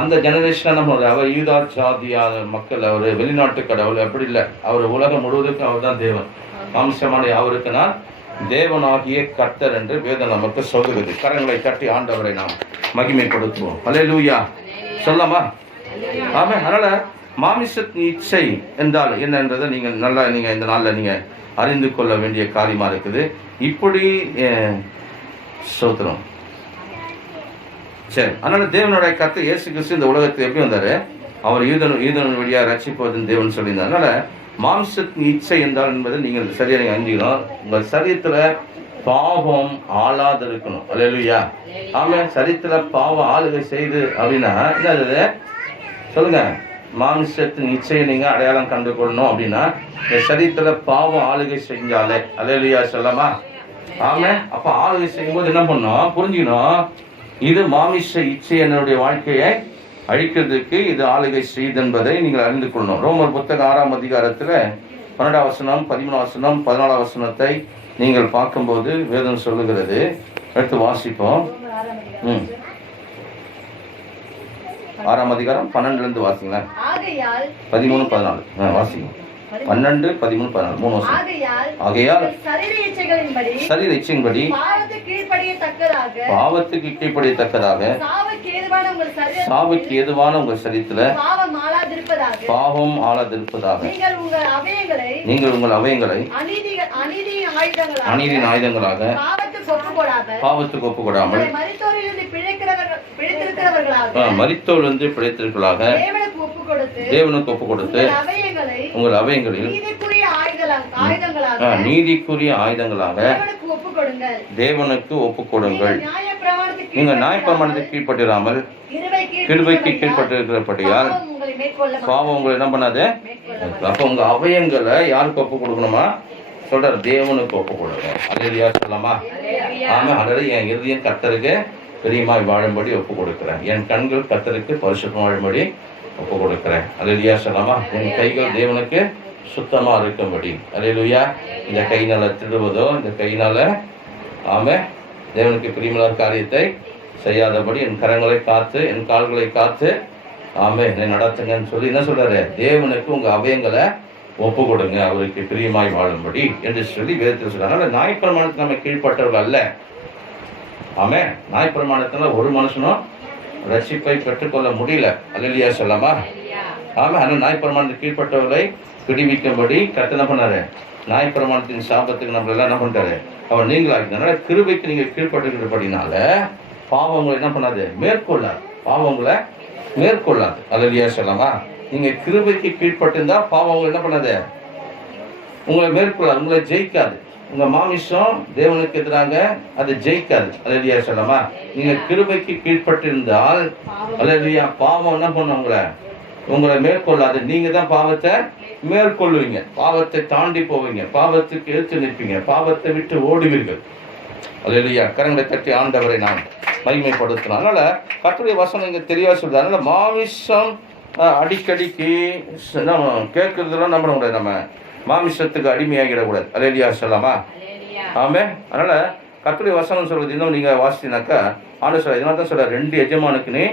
அந்த ஜெனரேஷன் என்ன பண்றாரு, அவர் யூதா ஜாதியான மக்கள், அவர் வெளிநாட்டு கடவுள் அப்படி இல்லை, அவர் உலகம் முழுவதுக்கும் அவர் தான் தேவன். மாம்சமான அவருக்கு நான் தேவனாகிய கர்த்தர் என்று வேதம் நமக்கு சொல்கிறது. கரங்களை கட்டி ஆண்டவரை நாம் மகிமைப்படுத்துவோம். அல்லேலூயா சொல்லாமா. ஆமா. அதனால மாமிசத்தின் இச்சை என்றால் என்னன்றதை நீங்க இந்த நாளில் நீங்க அறிந்து கொள்ள வேண்டிய காரியமா இருக்குது. இப்படி சோத்திரம். சரி. அதனால தேவனுடைய கர்த்தர் இயேசு கிறிஸ்து இந்த உலகத்துக்கு எப்படி வந்தாரு, அவர் யூதன் வழியா ரட்சிப்பதுன்னு தேவன் சொல்லியிருந்தார். அதனால மாம்சத்தின் இச்சை என்றால் என்பதை நீங்கள் சரியா அறிஞ்சிக்கணும். உங்கள் சரீரத்துல பாவம் ஆளாது இருக்கணும். அல்லேலூயா. ஆமா. சரீரத்துல பாவம் ஆளுகை செய்து அப்படின்னா என்னது சொல்லுங்க, மாம்சத்தின் இச்சையை நீங்க அடையாளம் கண்டு கொள்ளணும் அப்படின்னா சரீரத்துல பாவம் ஆளுகை செஞ்சாலே. அல்லேலூயா சொல்லாமா. ஆமா. அப்ப ஆளுகை செய்யும் போது என்ன பண்ணணும், புரிஞ்சுக்கணும், இது மாமிச இச்சை என்னுடைய வாழ்க்கையை அழிக்கிறதுக்கு இது ஆளுகை செய்தென்பதை நீங்கள் அறிந்து கொள்ளணும். ரோமர் புத்தகம் 6ஆம் அதிகாரத்துல 12ஆம் வசனம், 13ஆம் வசனம், 14ஆம் வசனத்தை நீங்கள் பார்க்கும்போது வேதம் சொல்லுகிறது. எடுத்து வாசிப்போம். 6ஆம் அதிகாரம் 12 வாசிங்களேன். 13, 14 வாசிங்க. 12, 13, 14 3 வருஷம். ஆகையால் சரீர இச்சையின்படி பாவத்துக்கு கீழ்ப்படியத்தக்கதாக சாவுக்கு ஏதுவான உங்கள் சரீரத்தில் பாவம் ஆளாதிருப்பதாக நீங்கள் உங்கள் அவயங்களை அநீதியின் ஆயுதங்களாக பாவத்துக்கு ஒப்புக்கொடாமல் மரித்தோரிலிருந்து பிழைத்திருக்கலாக தேவனுக்கு ஒப்பு கொடுத்து உங்கள் அவயங்களில் நீதிக்குரிய ஆயுதங்களாக தேவனுக்கு ஒப்பு கொடுங்கள். நீங்கள் நியாயப்பிரமாணத்துக்கு கீழ்ப்பட்டிராமல் கிருபைக்கு கீழ்ப்பட்டிருக்கிறபடியால் பாவம் உங்களை என்ன பண்ணாது. அப்ப உங்க அவயங்களை யாருக்கு ஒப்பு கொடுக்கணுமா சொல்றாரு, தேவனுக்கு ஒப்பு கொடுங்க. அல்லேலூயா சொல்லாமா. ஆமா. அல்லது என் இறுதியும் கர்த்தருக்கு பிரியமாய் வாழும்படி ஒப்பு கொடுக்கிறேன், என் கண்கள் கர்த்தருக்கு பரிசுத்தமாக வாழும்படி ஒப்பு கொடுக்கிறேன். அல்லேலூயா சொல்லாமா. என் கைகள் தேவனுக்கு சுத்தமா இருக்கும்படி. அல்லேலூயா. இந்த கையினால திருடுவதோ இந்த கையினால தேவனுக்கு பிரியமான காரியத்தை செய்யாதபடி என் கரங்களை காத்து என் கால்களை காத்து என்னை நடத்துங்கன்னு சொல்லி என்ன சொல்றாரு, தேவனுக்கு உங்க அவயங்களை ஒப்பு கொடுங்க அவருக்கு பிரியமாய் வாழும்படி என்று சொல்லி வேதத்தில் சொல்றாங்க. நியாயப்பிரமாணத்துக்கு நம்ம கீழ்பட்டவர்கள் அல்ல. நியாயப்பிரமாணத்துல ஒரு மனுஷனும் ரட்சிப்பை பெற்றுக்கொள்ள முடியல. அல்லேலூயா சொல்லாமா. ஆனால் நியாயப்பிரமாணத்துக்கு கீழ்பட்டவர்களை பிடிவிக்கும்படி கர்த்தர் என்ன பண்ணாரு, நியாயப்பிரமாணத்தின் சாபத்துக்கு நம்ம எல்லாம் என்ன பண்ணிட்டாரு, அவர் நீங்களாக்கினால கிருபைக்கு நீங்க கீழ்பட்டுக்கிறபடினால பாவங்களை என்ன பண்ணாது, மேற்கொள்ளாது. பாவங்களை மேற்கொள்ளாது. அல்லேலூயா சொல்லாமா. நீங்க கிருபைக்கு கீழ்பட்டிருந்தா பாவங்களை என்ன பண்ணாது, உங்களை மேற்கொள்ளாது, உங்களை ஜெயிக்காது. உங்க மாமிசம் தேவனுக்கு எதிராக அது ஜெயிக்காது. அல்லேலூயா சொல்லாமா. நீங்க கிருபைக்கு கீழ்பட்டிருந்தால் அல்லேலூயா பாவம் என்ன பண்ண உங்களை மேற்கொள்ளாது. நீங்க தான் பாவத்தை மேற்கொள்வீங்க, பாவத்தை தாண்டி போவீங்க, பாவத்துக்கு எடுத்து நிற்பீங்க, பாவத்தை விட்டு ஓடுவீர்கள். அல்லேலூயா. கரங்களை தட்டி ஆண்டவரை நான் மகிமைப்படுத்தலாம். அதனால கர்த்தருடைய வசனம் இங்க தெளிவா சொல்றாரு. அதனால மாமிசம் அடிக்கடிக்கு கேட்கறதுலாம் நம்ப கூடாது, நம்ம மாமிசத்துக்கு அடிமையாகிடக்கூடாது. அல்லேலூயா சொல்லாமா. ஆமே. அதனால கர்த்தருடைய வசனம் சொல்றது இன்னும் நீங்க வாசினாக்கா ஆண்டு சொல்ல இதனால தான் சொல்ற, 2 எஜமானுக்கு நீ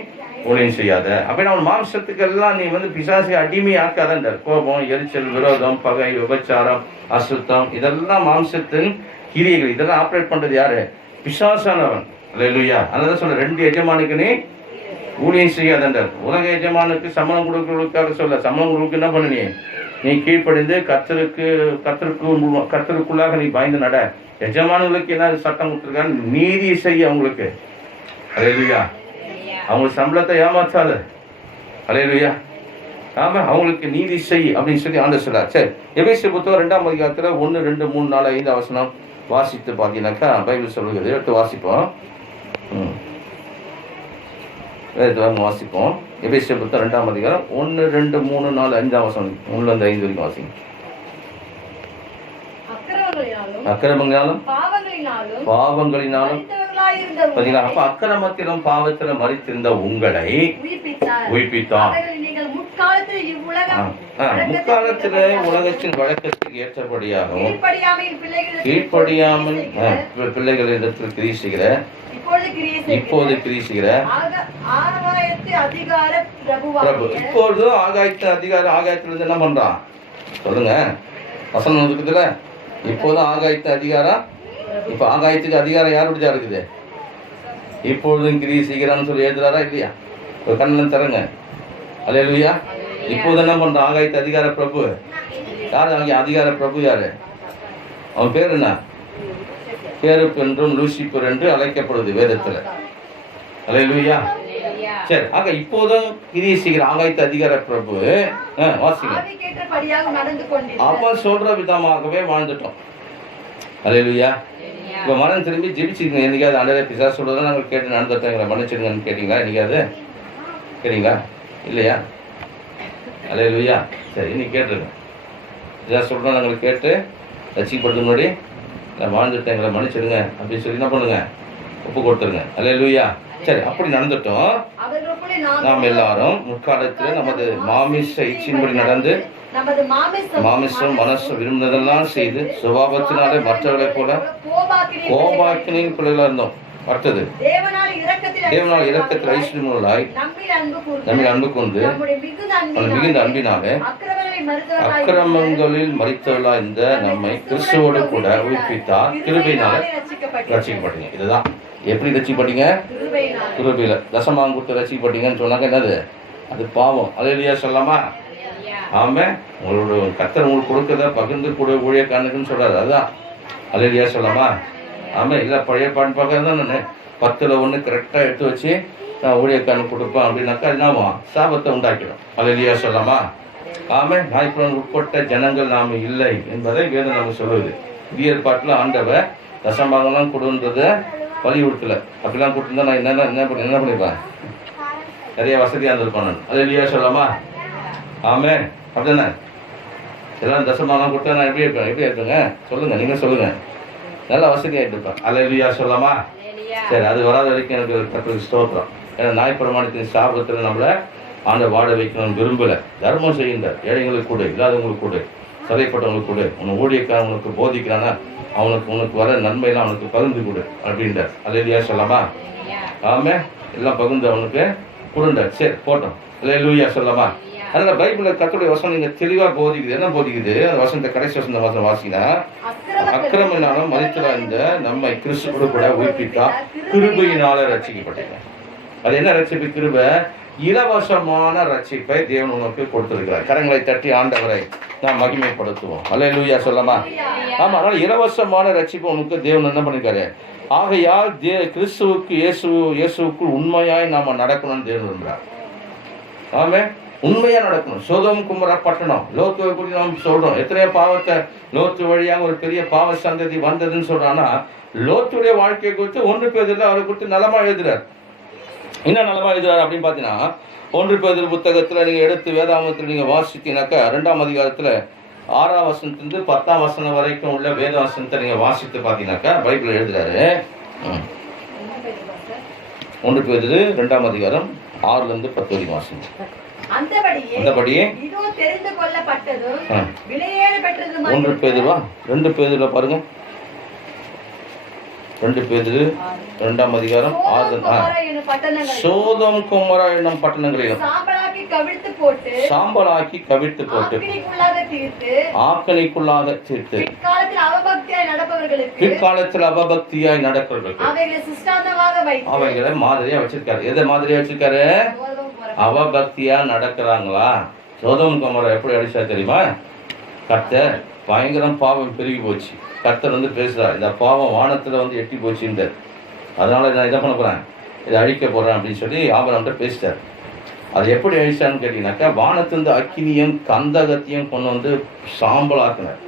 ஊழியம் செய்யாத. அப்படின்னா அவன் மாம்சத்துக்கு எல்லாம் நீ பிசாசை அடிமையாக்காதன்றார். கோபம், எரிச்சல், விரோதம், பகை, விபச்சாரம், அசுத்தம் இதெல்லாம் மாம்சத்தின் கிரியைகள். இதெல்லாம் ஆப்ரேட் பண்றது யாரு, பிசாசானவன். அல்லேலூயா. அதனால சொல்ற 2 எஜமானுக்கு நீ ஊழியம் செய்யாதன்றார். உலக எஜமானுக்கு சம்பளம் கொடுக்கறதுக்காக சொல்ல, சம்பளம் கொடுக்க என்ன பண்ணு, நீ கீழ்ப்படிந்து கர்த்தருக்குள்ளாக நீ பயந்து நட. எஜமானுங்களுக்கு என்ன சட்டம் கொடுத்துருக்காங்க, நீதி செய்ய அவங்களுக்கு. அல்லேலூயா. அவங்க சம்பளத்தை ஏமாத்தாத. அல்லேலூயா. ஆமா. அவங்களுக்கு நீதி செய் அப்படின்னு சொல்லி ஆண்டு சொல்றார். சரி, எபேசியர் புத்தகம் 2ஆம் அதிகாரத்துல 1, 2, 3, 4, 5 வசனம் வாசித்து பார்த்தீங்கன்னாக்கா பைபிள் சொல்லுகிறது. எடுத்து வாசிப்போம். வேறு வாசிப்போம். எபேசியர் புத்தகம் 2ஆம் அதிகாரம் 1, 2, 3, 4, 5 வசனம் 1-5 வரைக்கும் வாசிங்க. அக்கிரமங்களாலும் பாவங்களினாலும் பார்த்தீங்களா? அப்ப அக்கிரமத்திலும் பாவத்திலும் மரித்திருந்த உங்களை உயிர்ப்பித்தார். முற்காலத்திலே உலகத்தின் வழக்கத்துக்கு ஏற்றபடியாகவும் கீழ்ப்படியாமல் பிள்ளைகளிடத்தில் கிரீசுகிற இப்போது கிரீசுகிற பிரபு. இப்போது ஆகாயத்தின் அதிகாரம் ஆகாயத்திலிருந்து என்ன பண்றான் சொல்லுங்க, வசனம் இருக்குதுல்ல. இப்போதும் ஆகாயத்தின் அதிகாரம், இப்ப ஆகாயத்துக்கு அதிகாரம் யாருடைய இருக்குது? இப்பொழுதும் கிரீசுகிறான்னு சொல்லி எழுதுறாரா இல்லையா? ஒரு கண்ணன் தரங்க. அல்லேலூயா. இப்போது என்ன பண்ற? ஆகாயத்து அதிகார பிரபு யாரு? அதிகார பிரபு யாரு? அவன் பேர் என்ன? கேருப் என்றும் லூசிபர் என்று அழைக்கப்படுது வேதத்துல. அல்லேலூயா. சரி, ஆக இப்போதும் கிரீசுகிற ஆகாயத்து அதிகார பிரபு வாசிங்க. அவன் சொல்ற விதமாகவே வாழ்ந்துட்டோம். அல்லேலூயா. இப்ப மனம் திரும்பி ஜெபிச்சிருக்கீங்க. என்னைக்காவது ஆண்டவரே பிசாசு சொல்றதுதான் நாங்கள் கேட்டு நடந்துட்டோம், எங்களை மன்னிச்சிருங்கன்னு கேட்டீங்களா? என்னைக்காவது கேட்டீங்களா? இல்லையா? அல்லேலூயா. சரி, இன்னைக்கு கேட்டுருங்க. பிசாசு சொல்றோம் நாங்கள் கேட்டு ரசிக்கப்படுறது முன்னாடி நான் வாழ்ந்துட்டேன், எங்களை மன்னிச்சிடுங்க அப்படின்னு சொல்லி என்ன பண்ணுங்க, ஒப்பு கொடுத்துருங்க. அல்லேலூயா. சரி, அப்படி நடந்துட்டோம். நாம் எல்லாரும் முற்காலத்தில் நமது மாமிச இச்சையின்படி நடந்து மாமிசம் மனசு விரும்பினதெல்லாம் செய்து சுபாவத்தினாலே மற்றவர்களை போல கோபாக்கினின் பிள்ளைகளா இருந்தோம். அடுத்தது தேவனால் இரக்கத்தில் ஐஸ்வர்யமுள்ளாய் நம்மில் அன்பு கொண்டு மிகுந்த அன்பினாலே அக்கிரமங்களில் மரித்தவர்களா இந்த நம்மை கிறிஸ்துவோடு கூட உயிர்ப்பித்தார். கிருபையினால ரட்சிக்கப்பட்டீங்க. இதுதான் எப்படி ரட்சிக்கப்பட்டீங்க? கிருபையில. தசமாம் கொடுத்து ரட்சிக்கப்பட்டீங்கன்னு சொன்னாங்க. என்னது அது? பாவம். அல்லேலூயா சொல்லாமா? ஆமே. உங்களோட கர்த்தர் உங்களுக்கு கொடுக்கறத பகிர்ந்து கூட ஊழியக்காரனுக்குன்னு சொல்றாரு. அதுதான் அல்லேலூயா சொல்லாமா? ஆமே. இல்லை பழைய பாட்டு பார்க்கறது தான் நான் 10ல் 1 கரெக்டாக எடுத்து வச்சு நான் ஊழியக்காரனுக்கு கொடுப்பேன் அப்படின்னாக்கா என்னவா? சாபத்தை உண்டாக்கிடும். அல்லேலூயா சொல்லாமா? ஆமே. நாய்ப்புறன் உட்பட்ட ஜனங்கள் நாம் இல்லை என்பதை வேதம் நம்ம சொல்லுது. புதிய ஏற்பாட்டில் ஆண்டவர் தசம்பாகம்லாம் கொடுன்றத வலியுறுத்தல. அப்படிலாம் கொடுத்துருந்தா நான் என்ன பண்ணிருப்பேன்? நிறைய வசதியாக இருந்திருப்பேன் நான். அல்லேலூயா சொல்லாமா? ஆமே. அப்படிதானே? எல்லாம் தசமாலாம் கொடுத்தா நான் எப்படி இருப்பேங்க? சொல்லுங்க, நீங்க சொல்லுங்க. நல்ல வசதியாகிட்டு இருப்பேன். அல்லேலூயா சொல்லாமா? சரி, அது வராத வரைக்கும் எனக்கு கர்த்தருக்கு ஸ்தோத்திரம். ஏன்னா நாய்ப்பிரமாணத்தின் சாபத்தில் நம்மளை ஆண்டவர் வாழ வைக்கணும்னு விரும்பல. தர்மம் செய்யுங்க, ஏழைங்களுக்கு கூட, இல்லாதவங்களுக்கு கூட, சதைப்பட்டவங்களுக்கு கூட. உனக்கு ஊழியக்காரன் உனக்கு போதிக்கிறானா உனக்கு வர நன்மையெல்லாம் அவனுக்கு பகிர்ந்து கொடு அப்படின்றார். அல்லேலூயா சொல்லாமா? ஆமே. எல்லாம் பகிர்ந்து அவனுக்கு கொடுண்டார். சரி, போட்டோம். அல்லேலூயா சொல்லாமா? அதனால பைபிளில் கர்த்தருடைய வசனம் நீங்க தெளிவா போதிக்குது. என்ன போதிக்குது? அந்த வசனத்தை கடைசி வசந்த வசனம் வாசினா, அக்கிரமினாலும் மரித்தலா இந்த நம்மை கிறிஸ்துவோடு கூட உயிர்ப்பித்தா கிருபையினால ரட்சிக்கப்பட்டீங்க. அது என்ன ரட்சிப்பு? கிருபை. இலவசமான ரட்சிப்பை தேவன் உனக்கு கொடுத்திருக்கிறார். கரங்களை தட்டி ஆண்டவரை நாம் மகிமைப்படுத்துவோம். அல்லேலூயா சொல்லாமா? ஆமா. அதனால இலவசமான ரட்சிப்பு உனக்கு தேவன் என்ன பண்ணிருக்காரு? ஆகையால் கிறிஸ்துவுக்கு இயேசுவுக்குள் உண்மையாய் நாம நடக்கணும்னு தேவன் விரும்புகிறார். ஆமே. உண்மையா நடக்கணும். சோதோம் குமரா பட்டணம் லோத்துவை குறித்து நாம் சொல்றோம். எத்தனையோ பாவத்தை லோத்து வழியாக ஒரு பெரிய பாவ சந்ததி வந்ததுன்னு சொல்றான்னா, லோத்துடைய வாழ்க்கையை குறித்து 1 பேதுல அவரை குறித்து நலமா எழுதுறார். என்ன நலமா எழுதுறாரு அப்படின்னு பாத்தீங்கன்னா, 1 பேதுரு புத்தகத்துல நீங்க எடுத்து வேதாகமத்தில் நீங்க வாசித்தீங்கன்னாக்கா 2ஆம் அதிகாரத்துல 6ஆம் வசனத்திலிருந்து 10ஆம் வசனம் வரைக்கும் உள்ள வேத வசனத்தை நீங்க வாசித்து பாத்தீங்கன்னாக்கா பைபிள் எழுதுறாரு. 1 பேதுரு 2ஆம் அதிகாரம் 6லிருந்து 10 வரைக்கும் வாசிங்க. அந்தபடியே இதோ தெரிந்து கொள்ளப்பட்டதும் விலையேற பெற்றதும் 1 பேதுருவா 2 பேதுருல பாருங்க. 2 பேதுரு 2ஆம் அதிகாரம் 6. சோதோம் குமரா என்னும் பட்டணங்களையும் சாம்பலாக்கி கவிழ்த்து போட்டு ஆக்கணிக்குள்ளாக தீர்த்து பிற்காலத்தில் அவபக்தியாய் நடப்பவர்களுக்கு அவைகளை மாதிரியா வச்சிருக்காரு. எதை மாதிரியா வச்சிருக்காரு? அவபக்தியா நடக்கிறாங்களா? சோதோம் குமரா எப்படி அடிச்சா தெரியுமா? கர்த்தர் பயங்கரம் பாவம் பெருகி போச்சு. கர்த்தர் பேசுறார், இந்த பாவம் வானத்துல எட்டி போச்சுன்ற, அதனால நான் இதை பண்ண போறேன், இதை அழிக்க போறேன் அப்படின்னு சொல்லி ஆபிரகாம்கிட்ட பேசிட்டார். அது எப்படி அழிச்சான்னு கேட்டீங்கன்னாக்கா, வானத்திலிருந்து அக்கினியும் கந்தகத்தையும் கொண்டு சாம்பலாக்குனார்.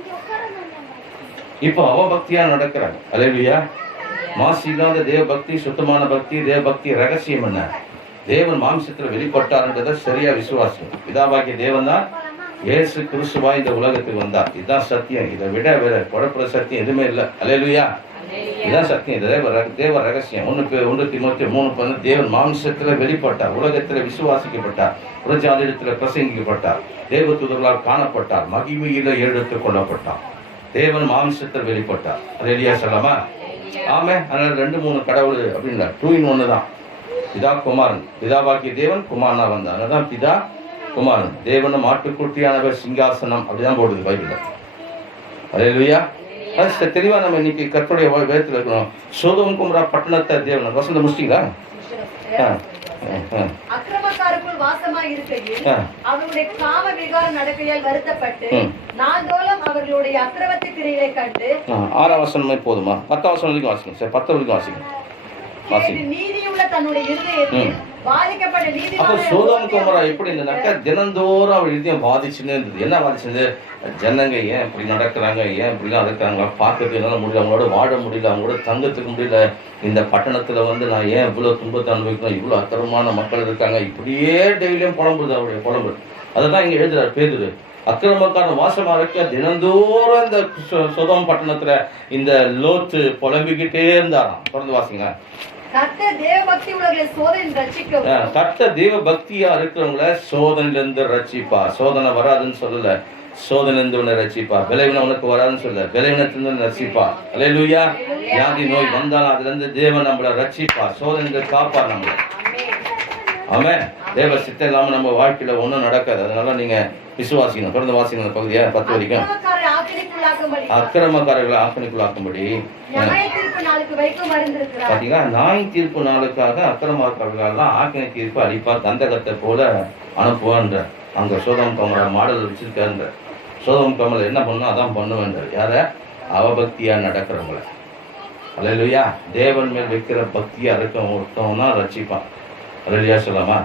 இப்போ அவபக்தியா நடக்கிறாங்க. அல்லேலூயா. மாசு இல்லாத தேவ பக்தி, சுத்தமான பக்தி, தேவ பக்தி ரகசியம் என்ன? தேவன் மாம்சத்துல வெளிப்பட்டார்ன்றத சரியா விசுவாசம். பிதாவாகிய தேவன் தான் இயேசு கிறிஸ்துவா இந்த உலகத்துக்கு வந்தார். இதுதான் சத்தியம். இதை விட வேற குழப்பற சத்தியம் எதுவுமே இல்லை. அல்லேலூயா. இதுதான் சத்தியம். இது தேவ ரகசியம். 1 தீமோத்தேயு 3:10 தேவன் மாம்சத்துல வெளிப்பட்டார், உலகத்துல விசுவாசிக்கப்பட்டார், புறஜாதியிடத்துல பிரசங்கிக்கப்பட்டார், தேவதூதர்களால் காணப்பட்டார், மகிமையில எடுத்துக் கொள்ளப்பட்டார். தேவன் மாம்சத்தில் வெளிப்பட்டார். அல்லேலூயா சொல்லலாமா? ஆமே. அதனால 2-3 கடவுள் அப்படின்னா 2 in 1 தான். பிதா குமாரன், பிதாவாகிய தேவன் குமாரனா வந்தார். அதனால பிதா குமாரன். தேவனும் ஆட்டுக்குட்டியானவர் சிங்காசனம் அப்படிதான் போடுது பைபிள்ல. அல்லேலூயா. அது தெளிவா நம்ம இன்னைக்கு கர்த்தருடைய வேதத்தில் இருக்கணும். சோதோம் குமரா பட்டணத்தை தேவன் வசந்த முடிச்சிட்டீங்களா? அக்கிரமக்காரருக்குள் வாசமாய் இருக்கையில் அவருடைய காம விகாரம் நடக்கையால் வருத்தப்பட்டு நாள்தோறும் அவர்களுடைய அக்கிரமத்து கிரியைகளை கண்டு. 6ஆம் வசனமே போதுமா? 10ஆம் வசனம் வரைக்கும் வாசிக்கணும். சரி, 10 வரைக்கும் வாசிக்கணும். நீதியுள்ள தன்னுடைய இருதயத்தில் பாதிக்கப்பட்ட நீதிமான. அப்போ சோதோம் குமரா எப்படி இருந்ததுனாக்கா தினந்தோறும் அவள் இருதயம் பாதிச்சுன்னு இருந்தது. என்ன பாதிச்சுது? ஜனங்க ஏன் இப்படி நடக்கிறாங்க, ஏன் இப்படிலாம் இருக்கிறாங்க, பார்க்கறதுக்கு என்னால் முடியல, அவங்களோட வாழ முடியல, அவங்களோட தங்கத்துக்கு முடியல, இந்த பட்டணத்தில் வந்து நான் ஏன் இவ்வளோ துன்பத்தை அனுபவிக்கணும், இவ்வளோ அக்கிரமமான மக்கள் இருக்காங்க, இப்படியே டெய்லியும் புலம்புது அவருடைய புலம்பு. அதை தான் இங்கே எழுதுறாரு பேதுரு. அக்கிரமக்காரன் வாசமா இருக்க தினந்தோறும் இந்த சோதோம் பட்டணத்துல இந்த லோத்து புலம்பிக்கிட்டே இருந்தாராம். தொடர்ந்து வாசிங்க. கர்த்தர் தேவ பக்தியா இருக்கிறவங்கள சோதனையிலிருந்து ரட்சிப்பா. சோதனை வராதுன்னு சொல்லல, சோதனையிலிருந்து உன்னை ரட்சிப்பா. விளைவின உனக்கு வராதுன்னு சொல்லல, விளைவினத்திலிருந்து ரட்சிப்பா. அல்லேலூயா. வியாதி நோய் வந்தாலும் அதுல இருந்து தேவன் நம்மளை ரட்சிப்பா, சோதனை காப்பா நம்மள. ஆமே. தேவ சித்தம் இல்லாம நம்ம வாழ்க்கையில ஒன்றும் நடக்காது. அதனால நீங்க விசுவாசிக்கணும். தொடர்ந்து வாசிக்கணும் அந்த பகுதியா 10 வரைக்கும். அக்கிரமக்காரர்களை ஆக்கணிக்குள்ளாக்கும்படி பாத்தீங்கன்னா நாய் தீர்ப்பு நாளுக்காக அக்கிரமக்காரர்களெல்லாம் ஆக்கினை தீர்ப்பு அளிப்பார், கந்தகத்தை போல அனுப்புவான்ற. அங்க சோதம் கமல மாடல் வச்சிருக்காருன்ற. சோதம் கமல் என்ன பண்ணும் அதான் பண்ணுவேன்ற. யார? அவபக்தியா நடக்கிறவங்கள. அல்லேலூயா. தேவன் மேல் வைக்கிற பக்தியா இருக்கவங்க தான் ரட்சிப்பான். அல்லேலூயா சொல்லாமா?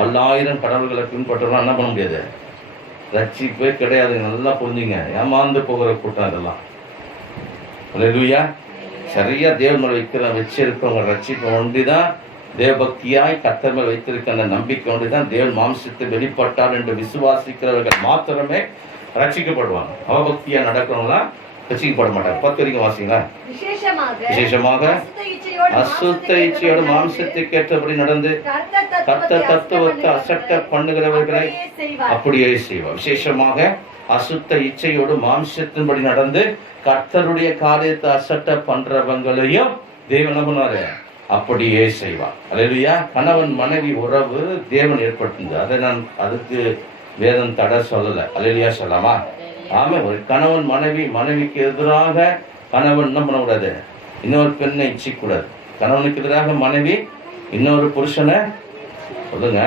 10,000 கடவுள்களை பின்பற்றலாம் என்ன பண்ண முடியாது? ரட்சிப்பே கிடையாது. நல்லா புரிஞ்சுங்க. ஏமாந்து போகிற கூட்டம் இதெல்லாம். அல்லேலூயா. சரியா தேவன் வச்சிருக்கவங்க ரட்சிப்பை ஒன்றிதான் தேவபக்தியாய் கர்த்தர் மேல் வைத்திருக்க அந்த நம்பிக்கை ஒன்றிதான் தேவன் மாம்சத்தை வெளிப்பட்டார் என்று விசுவாசிக்கிறவர்கள் மாத்திரமே ரட்சிக்கப்படுவாங்க. அவபக்தியா நடக்கிறவங்களாம் ரட்சிக்கப்பட மாட்டாங்க. 10 வரைக்கும் வாசிங்களா? விசேஷமாக அசுத்த இச்சையோடு மாம்சத்துக்கு ஏற்றபடி நடந்து கர்த்தர் தத்துவத்தை அசட்ட பண்ணுகிறவர்களை அப்படியே செய்வார். விசேஷமாக அசுத்த இச்சையோடு மாம்சத்தின்படி நடந்து கர்த்தருடைய காரியத்தை அசட்ட பண்றவங்களையும் தேவன் நம்பினாரு அப்படியே செய்வார். அல்லேலூயா. கணவன் மனைவி உறவு தேவன் ஏற்படுத்துது. அதை நான் அதுக்கு வேதம் தடை சொல்லல. அல்லேலூயா சொல்லாமா? ஆமா. ஒரு கணவன் மனைவிக்கு எதிராக கணவன் என்ன பண்ணக்கூடாது? இன்னொரு பெண்ணை இச்சிக்கூடாது. கணவனுக்கு எதிராக மனைவி இன்னொரு புருஷனை சொல்லுங்க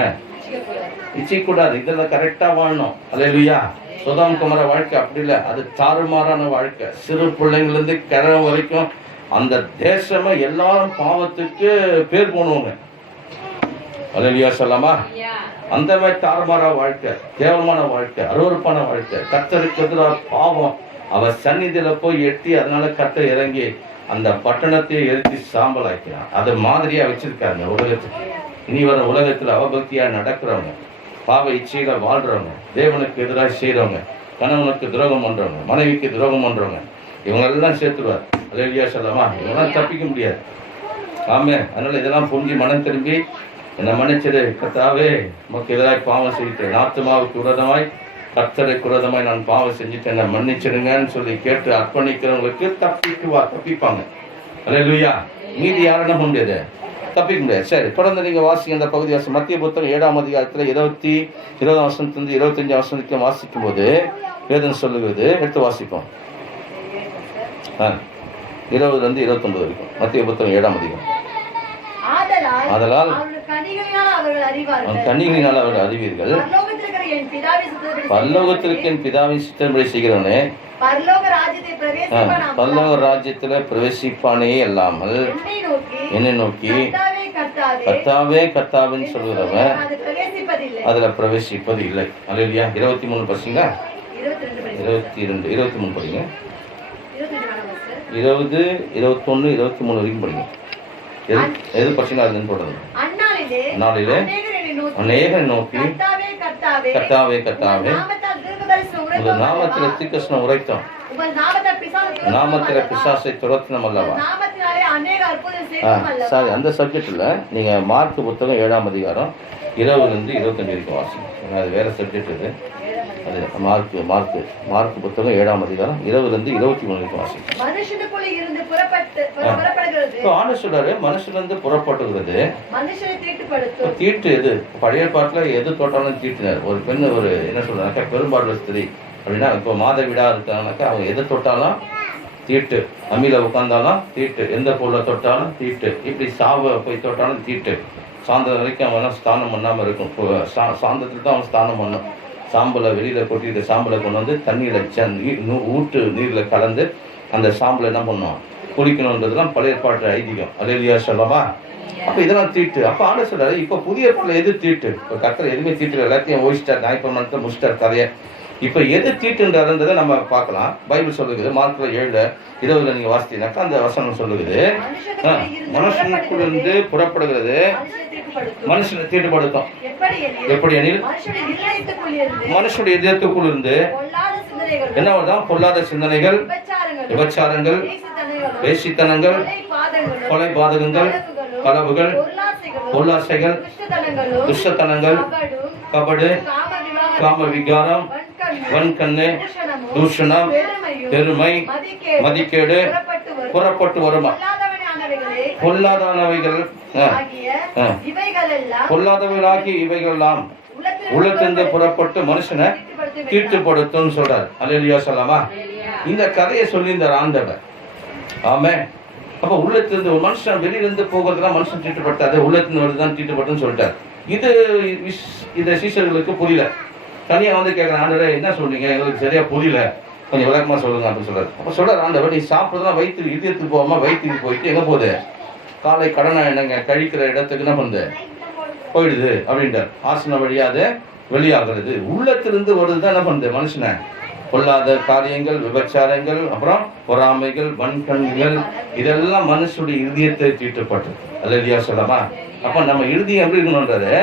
இச்சிக்கூடாது. இதெல்லாம் கரெக்டா வாழணும். அல்லேலூயா. சோதோம் குமர வாழ்க்கை அப்படி இல்லை, அது தாறுமாறான வாழ்க்கை. சிறு பிள்ளைங்கள்லேருந்து கிழமை வரைக்கும் அந்த தேசமே எல்லாரும் பாவத்துக்கு பேர் போனவங்க. அல்லேலூயா சொல்லாமா? அந்த மாதிரி தாறுமாறா வாழ்க்கை, கேவலமான வாழ்க்கை, அருவருப்பான வாழ்க்கை, கர்த்தருக்கு எதிராக பாவம். அவர் சந்நிதியில போய் எட்டி அதனால கர்த்தர் இறங்கி அந்த பட்டணத்தையே எரித்து சாம்பல் ஆக்கிறான். அதை மாதிரியா வச்சிருக்காங்க உலகத்துக்கு. இனி வர உலகத்துல அவபக்தியா நடக்கிறவங்க, பாவ இச்சையில வாழ்றவங்க, தேவனுக்கு எதிராக செய்யறவங்க, கணவனுக்கு துரோகம் பண்றவங்க, மனைவிக்கு துரோகம் பண்றவங்க, இவங்க எல்லாம் சேர்த்துருவார். அல்லேலூயா சொல்லாமா? இவங்கெல்லாம் தப்பிக்க முடியாது. ஆமே. அதனால இதெல்லாம் புரிஞ்சு மனம் திரும்பி என்னை மன்னிச்சிடு கர்த்தாவே, நமக்கு எதிராக பாவம் செய்துட்டேன், ஆத்துமாவுக்கு விரோதமாய் கர்த்தருக்கு விரோதமாய் நான் பாவம் செஞ்சுட்டு என்னை மன்னிச்சிடுங்கன்னு சொல்லி கேட்டு அர்ப்பணிக்கிறவங்களுக்கு தப்பிப்பாங்க. அல்லேலூயா. மீதி யாரும் நம்ப முடியாது, தப்பிக்க முடியாது. சரி, தொடர்ந்து நீங்க வாசிங்க அந்த பகுதி வாசி. மத்திய புத்தகம் 7ஆம் அதிகாரத்தில் 20 வசனத்திலிருந்து 25 வசனத்துக்கு வாசிக்கும் போது வேதம் சொல்லுகிறது. எடுத்து வாசிப்போம். 20 29 வரைக்கும் மத்திய புத்தகம் 7ஆம் அதிகாரம். ஆதலால் கன்னிகளினால் அவர்கள் அறிவீர்கள், பரலோகத்திற்கு என் பிதாவின் சித்தப்படி செய்கிறவனே பரலோக ராஜ்யத்துல பிரவேசிப்பானே அல்லாமல் என்னை நோக்கி கர்த்தாவே கர்த்தாவேன்னு சொல்லுகிறவன் அதுல பிரவேசிப்பது இல்லை. அல்லேலூயா. 23 படிச்சீங்களா? 23 படிங்க. 20, 21, 23 வரைக்கும் படிங்க. எது படிச்சீங்க அதுன்னு போடுறது. அந்நாளிலே அநேகரை நோக்கி கர்த்தாவே கர்த்தாவே உங்கள் நாமத்தில் தீர்க்கதரிசனம் உரைத்தோம், நாமத்தில் பிசாசை துரத்தினோம் அல்லவா. சாரி, அந்த சப்ஜெக்டில் நீங்கள் மார்க் புத்தகம் 7ஆம் அதிகாரம் 20 to 25 வரைக்கும் வாசிங்க. அது வேறு சப்ஜெக்ட் இது. அது மார்க் புத்தகம் 7ஆம் அதிகாரம் 20 to 23 வரைக்கும் வாசிங்க. ஆண்டு சொல்றாரு, மனுஷனிலிருந்து புறப்பட்டுகிறது தீட்டு. எது பழைய பாட்டில் எது தொட்டாலும் தீட்டினார். ஒரு பெண் ஒரு என்ன சொல்றாங்க, பெரும்பாடு ஸ்திரீ அப்படின்னா, இப்போ மாதவிடா இருக்காங்கனாக்கா அவங்க எதை தொட்டாலும் தீட்டு, அம்மியில் உட்காந்தாலும் தீட்டு, எந்த பொருளை தொட்டாலும் தீட்டு, இப்படி சாவை போய் தொட்டாலும் தீட்டு. சாயந்தரம் வரைக்கும் அவன் ஸ்தானம் பண்ணாமல் இருக்கும். சாயந்தரத்தில் தான் அவன் ஸ்தானம் பண்ணும். சாம்பலை வெளியில் கொட்டிட்டு சாம்பலை கொண்டு வந்து தண்ணியில் ஊட்டு நீரில் கலந்து அந்த சாம்பலை என்ன பண்ணும், குளிக்கணுன்றதுலாம் பழைய பாட்டு ஐதீகம். அல்லேலூயா சொல்லவா. அப்போ இதெல்லாம் தீட்டு. அப்போ ஆண்டு சொல்றாரு, இப்போ புதிய பாட்டில் எது தீட்டு? இப்போ கர்த்தர் எதுவுமே தீட்டு எல்லாத்தையும் ஓய்ச்சிட்டார், ஞாயிற்றுக்கிழமை முடிச்சிட்டார் கதையை. இப்போ எது தீட்டுன்றதை நம்ம பார்க்கலாம். பைபிள் சொல்லுது, மார்க்கில் 7:20 நீங்கள் வாசித்தீங்கன்னாக்கா அந்த வசனம் சொல்லுது, மனுஷனுக்குள்ளிருந்து புறப்படுகிறது மனுஷனை தீட்டுப்படுத்தும். எப்படி எனில் மனுஷனுடைய இதயத்துக்குள் இருந்து என்ன வருதான்? பொல்லாத சிந்தனைகள், விபச்சாரங்கள், வேசித்தனங்கள், கொலை பாதகங்கள், களவுகள், பொருளாசைகள், துஷ்டத்தனங்கள், கபடு, காம விகாரம், வன்கண்ணு, தூஷணம், பெருமை, மதிக்கேடு புறப்பட்டு வருமா. பொல்லாதவைகள் பொல்லாதவைகளாகி இவைகளெல்லாம் உள்ளத்திலிருந்து புறப்பட்டு மனுஷனை தீட்டுப்படுத்தும் சொல்றார். அல்லேலூயா சொல்லவா. இந்த கதையை சொல்லியிருந்தார் ஆண்டவர். ஆமே. அப்ப உள்ளத்திலிருந்து ஒரு மனுஷன் வெளியிலிருந்து போகிறதுலாம் மனுஷன் தீட்டுப்படுத்தாது, உள்ளத்திலிருந்து வருதுதான் தீட்டுப்படுத்துன்னு சொல்லிட்டார். இது சீசர்களுக்கு புரியல. தனியா வந்து கேட்குற, ஆண்டவரே என்ன சொல்றீங்க, எங்களுக்கு சரியா புரியல, கொஞ்சம் விளக்கமா சொல்லுங்க அப்படின்னு சொல்றாரு. அப்ப சொல்றாரு ஆண்டவர், நீ சாப்பிட்றதுலாம் வயிற்று இதயத்துக்கு போகாம வயிற்றுக்கு போயிட்டு எங்க போகுது, காலை கடனை என்னங்க கழிக்கிற இடத்துக்கு என்ன பண்ணுது போயிடுது அப்படின்றார். ஆசன வழியா அது வெளியாகிறது. உள்ளத்திலிருந்து வருதுதான் என்ன பண்ணுது மனுஷனை, பொல்லாத காரியங்கள், விபச்சாரங்கள், அப்புறம் பொறாமைகள், வன்கண்கள், இதெல்லாம் மனுஷனுடைய இதயத்தை தீட்டுப்பட்டது. அல்லேலூயா சொல்லமா. அப்ப நம்ம இருதயம் எப்படி இருக்கணும்ன்றது,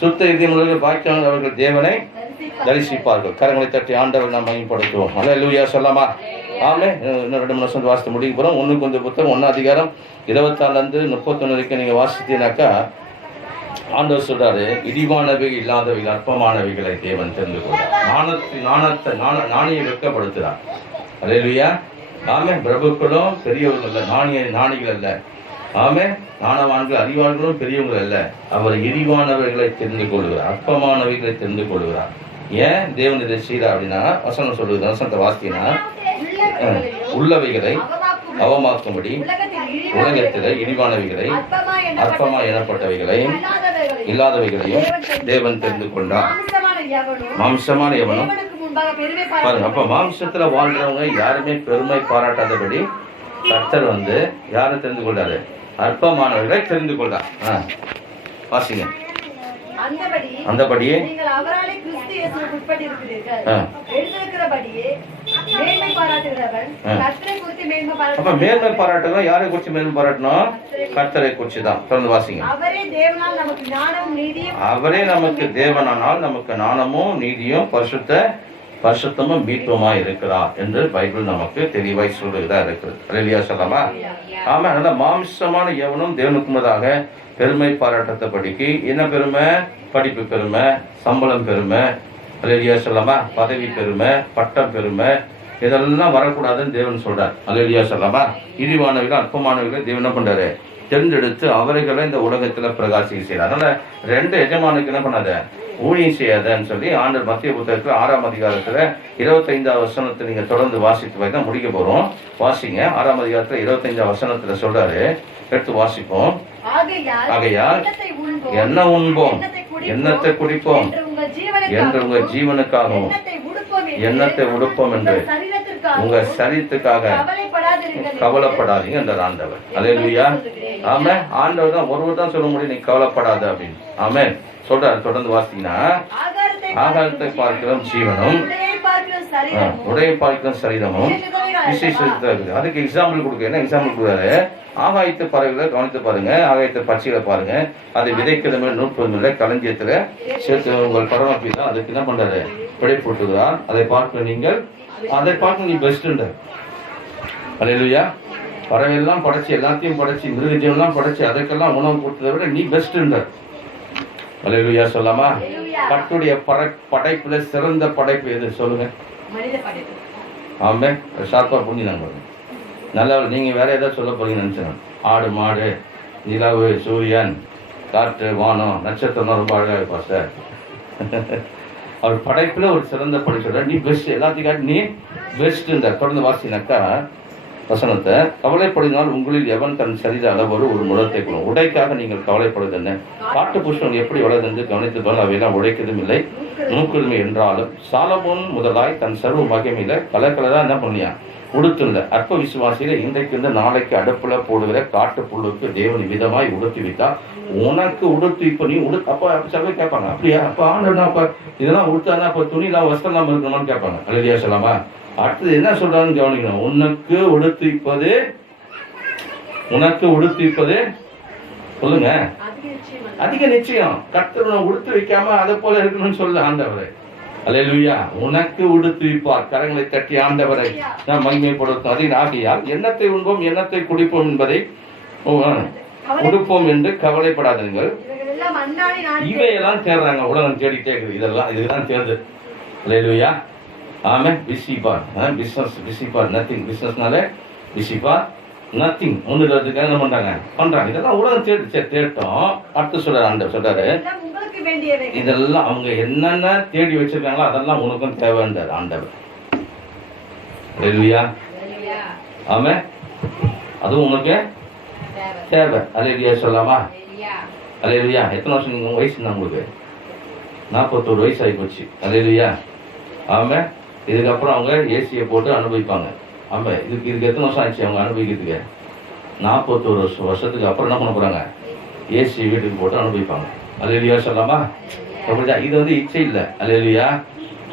சுத்த இதயம் உள்ள பாக்கியவான்கள் அவர்கள் தேவனை தரிசிப்பார்கள். கரங்களை தட்டி ஆண்டவர் நாம் மையப்படுத்துவோம். அல்லேலூயா சொல்லமா. ஆமே. இன்னும் 2-3 வருஷம் வாசித்து முடிக்க போகிறோம். 1 Corinthians புத்தகம் 1ஆம் அதிகாரம் 24 to 31 வரைக்கும் நீங்கள் வாசித்தீங்கன்னாக்கா ஆண்டவர் சொல்றாரு, இடிவானவைகள் இல்லாதவைகள் அற்பமானவைகளை தேவன் தெரிந்து கொள்வார். நாணியை வெட்கப்படுத்துகிறார். அல்லேலூயா. ஆமே. பிரபுக்களும் பெரியவர்கள் அல்ல, நாணிகள் அல்ல. ஆமே. ஞானவான்கள் அறிவார்களும் பெரியவங்கள் அல்ல, அவர் இழிவானவர்களை தெரிந்து கொள்கிறார், அற்பமானவைகளை தெரிந்து கொள்கிறார். ஏன் தேவன் இதை செய்யறா அப்படின்னா, வசனம் சொல்லுது, வசனத்தை வாசித்தீங்கன்னா, உள்ளவைகளை அவமாக்கும்படி உலகத்தில் இழிவானவைகளை அற்பமா எனப்பட்டவைகளை இல்லாதவைகளையும் தேவன் தெரிந்து கொண்டார். மாம்சமான எவனும் பாருங்க. அப்ப மாம்சத்துல வாழ்றவங்க யாருமே பெருமை பாராட்டாதபடி கர்த்தர் வந்து யாரை தெரிந்து கொண்டாரு, அற்பமானவர்களை தெரிந்து கொண்டார். வாசிங்க. அந்தபடியே அப்ப மேன்மை பாராட்டுறோம். யாரை குறிச்சு மேன்மை பாராட்டணும்? கர்த்தரை குறிச்சுதான். தொடர்ந்து வாசிங்க. அவரே நமக்கு தேவனானால் நமக்கு ஞானமும் நீதியும் பரிசுத்தமும் மீட்புமாய் இருக்கிறார் என்று பைபிள் நமக்கு தெளிவாய் சொல்லுகிறதா இருக்கிறது. அல்லேலூயா சொல்லமா. ஆமா. அதனால மாம்சமான எவனும் தேவனுக்கு முன்னதாக பெருமை பாராட்டத்தபடிக்கு என்ன பெருமை? படிப்பு பெருமை, சம்பளம் பெருமை, அல்லேலூயா சொல்லமா, பதவி பெருமை, பட்டம் பெருமை, இதெல்லாம் வரக்கூடாதுன்னு தேவன் சொல்றார். அல்லேலூயா சொல்லமா. இழிவானவர்கள் அற்பமானவர்கள் தேவன் என்ன பண்றாரு, தேர்ந்தெடுத்து அவர்களை இந்த உலகத்துல பிரகாசிக்க செய்யறார். அதனால 2 எஜமானுக்கு என்ன பண்ணாத, ஊழியம் செய்யாதன்னு சொல்லி ஆண்டவர் மத்திய புத்தகத்துல 6ஆம் அதிகாரத்துல 25ஆம் வசனத்தை நீங்க தொடர்ந்து வாசித்து போய் தான் முடிக்க போறோம். வாசிங்க. 6ஆம் அதிகாரத்துல 25ஆம் வசனத்துல சொல்றாரு, எடுத்து வாசிப்போம். ஆகையால் என்ன உண்போம், என்னத்தை குடிப்போம் என்று உங்க ஜீவனுக்காகவும் என்னத்தை உடுப்போம் என்று உங்க சரீரத்துக்காக கவலைப்படாதீங்க என்றார் ஆண்டவர். அல்லேலூயா. ஆமே. ஆண்டவர் தான் ஒருவர் தான் சொல்ல முடியும், நீ கவலைப்படாத அப்படின்னு. ஆமே சொல்றாரு. தொடர்ந்து வாசிங்கன்னா, ஆகாரத்தை பார்க்கிறோம் ஜீவனும் உடைய பார்க்கும் சரீரமும் விசேஷத்தை இருக்குது. அதுக்கு எக்ஸாம்பிள் கொடுக்க என்ன எக்ஸாம்பிள் கொடுக்குறாரு? ஆகாயத்து பறவைகளை கவனித்து பாருங்க, ஆகாயத்து பட்சிகளை பாருங்க, அதை விதைக்கிறதுமே நூற்பதும் இல்லை, களஞ்சியத்துல சேர்த்து உங்கள் பரமபிதா அதுக்கு என்ன பண்றாரு? பிழைப்பு விட்டுகிறார். அதை பார்க்க நீங்கள், அதை பார்க்க நீ பெஸ்ட்ன்ற. அல்லேலூயா. பறவையெல்லாம் படைச்சு, எல்லாத்தையும் படைச்சு, மிருகஜீவெல்லாம் படைச்சு, அதுக்கெல்லாம் உணவு கொடுத்ததை விட நீ பெஸ்ட்ன்ற. அல்லேலூயா சொல்லாமா? கர்த்தருடைய படைப்புல சிறந்த படைப்பு எது சொல்லுங்க? ஆமே. ஷார்ப்பா புரிஞ்சுனாங்க. நல்லா, நீங்க வேற ஏதாவது சொல்ல போறீங்கன்னு நினைச்சேன். ஆடு மாடு, நிலவு, சூரியன், காற்று, வானம், நட்சத்திரம் ரொம்ப அழகா இருப்பா சார். அவர் படைப்புல ஒரு சிறந்த படைப்பு. நீ பெஸ்ட், எல்லாத்தையும் நீ பெஸ்ட். இந்த தொடர்ந்து வாசினாக்கா வசனத்தை, கவலைப்படுதினால் உங்களில் எவன் தன் சரீர அளவோடு ஒரு முழத்தை கொள்ளும். உடைக்காக நீங்கள் கவலைப்படுவது என்ன? காட்டு புஷ்பம் எப்படி வளர்ந்து கவனித்து பாருங்கள், அவையெல்லாம் உடைக்கதும் இல்லை நூக்குதுமை என்றாலும் சாலமோன் முதலாய் தன் சர்வ மகிமையில கலக்கலரா என்ன பண்ணியா உடுத்துல. அற்ப விசுவாசியில இன்றைக்கு இருந்து நாளைக்கு அடுப்புல போடுகிற காட்டு புல்லுக்கு தேவன் விதமாய் உடுத்தி விட்டா உனக்கு உடுத்து. இப்ப நீ அப்ப சபை கேட்பாங்க, அப்படியா அப்ப ஆண்டா அப்ப இதெல்லாம் உடுத்தானா அப்ப துணிலாம் வஸ்திரம் இருக்கணுமான்னு கேட்பாங்க. அல்லேலூயா சொல்லாமா? அடுத்தது என்ன சொல்றான்னு கவனிக்கணும். உனக்கு உடுத்திப்பது, உனக்கு உடுத்திப்பது சொல்லுங்க அதிக நிச்சயம். கர்த்தர் உடுத்து வைக்காம அதை போல இருக்கணும்னு சொல்ல ஆண்டவரை. அல்லேலூயா. உனக்கு உடுத்து வைப்பார். கரங்களை தட்டி ஆண்டவரை நான் மகிமைப்படுத்தும். அதில் ஆகியால் எண்ணத்தை உண்போம் எண்ணத்தை குடிப்போம் என்பதை உடுப்போம் என்று கவலைப்படாதீர்கள். இவையெல்லாம் தேடுறாங்க, உலகம் தேடிட்டே இருக்குது. இதெல்லாம் இதுதான் தேர்து. அல்லேலூயா. ஆமே. பிஸிபார் பிசினஸ் நத்திங். பிசினஸ்னாலே பிஸிபார் நத்திங். முன்னுக்கு என்ன பண்றாங்க இதெல்லாம் உலகம் தேட்டோம். அடுத்து சொல்றாரு ஆண்டவர் சொல்றாரு, இதெல்லாம் அவங்க என்னென்ன தேடி வச்சிருக்காங்களோ அதெல்லாம் உனக்கும் தேவைன்றார் ஆண்டவர். அல்லேலூயா. ஆமே. அதுவும் உனக்கு தேவை. அல்லேலூயா சொல்லாமா? அல்லேலூயா. எத்தனை வருஷம் நீங்க வயசு தான் உங்களுக்கு? 41 வயசு ஆகி போச்சு. அல்லேலூயா. ஆமே. இதுக்கப்புறம் அவங்க ஏசியை போட்டு அனுபவிப்பாங்க. ஆமாம். இதுக்கு எத்தனை வருஷம் ஆச்சு அவங்க அனுபவிக்கிறதுக்கு? 41 வருஷத்துக்கு அப்புறம் என்ன பண்ண போகிறாங்க? ஏசி வீட்டுக்கு போட்டு அனுபவிப்பாங்க. அல்லேலூயா சொல்லாமா? அப்படிதான். இது வந்து இச்சை இல்லை. அல்லேலூயா.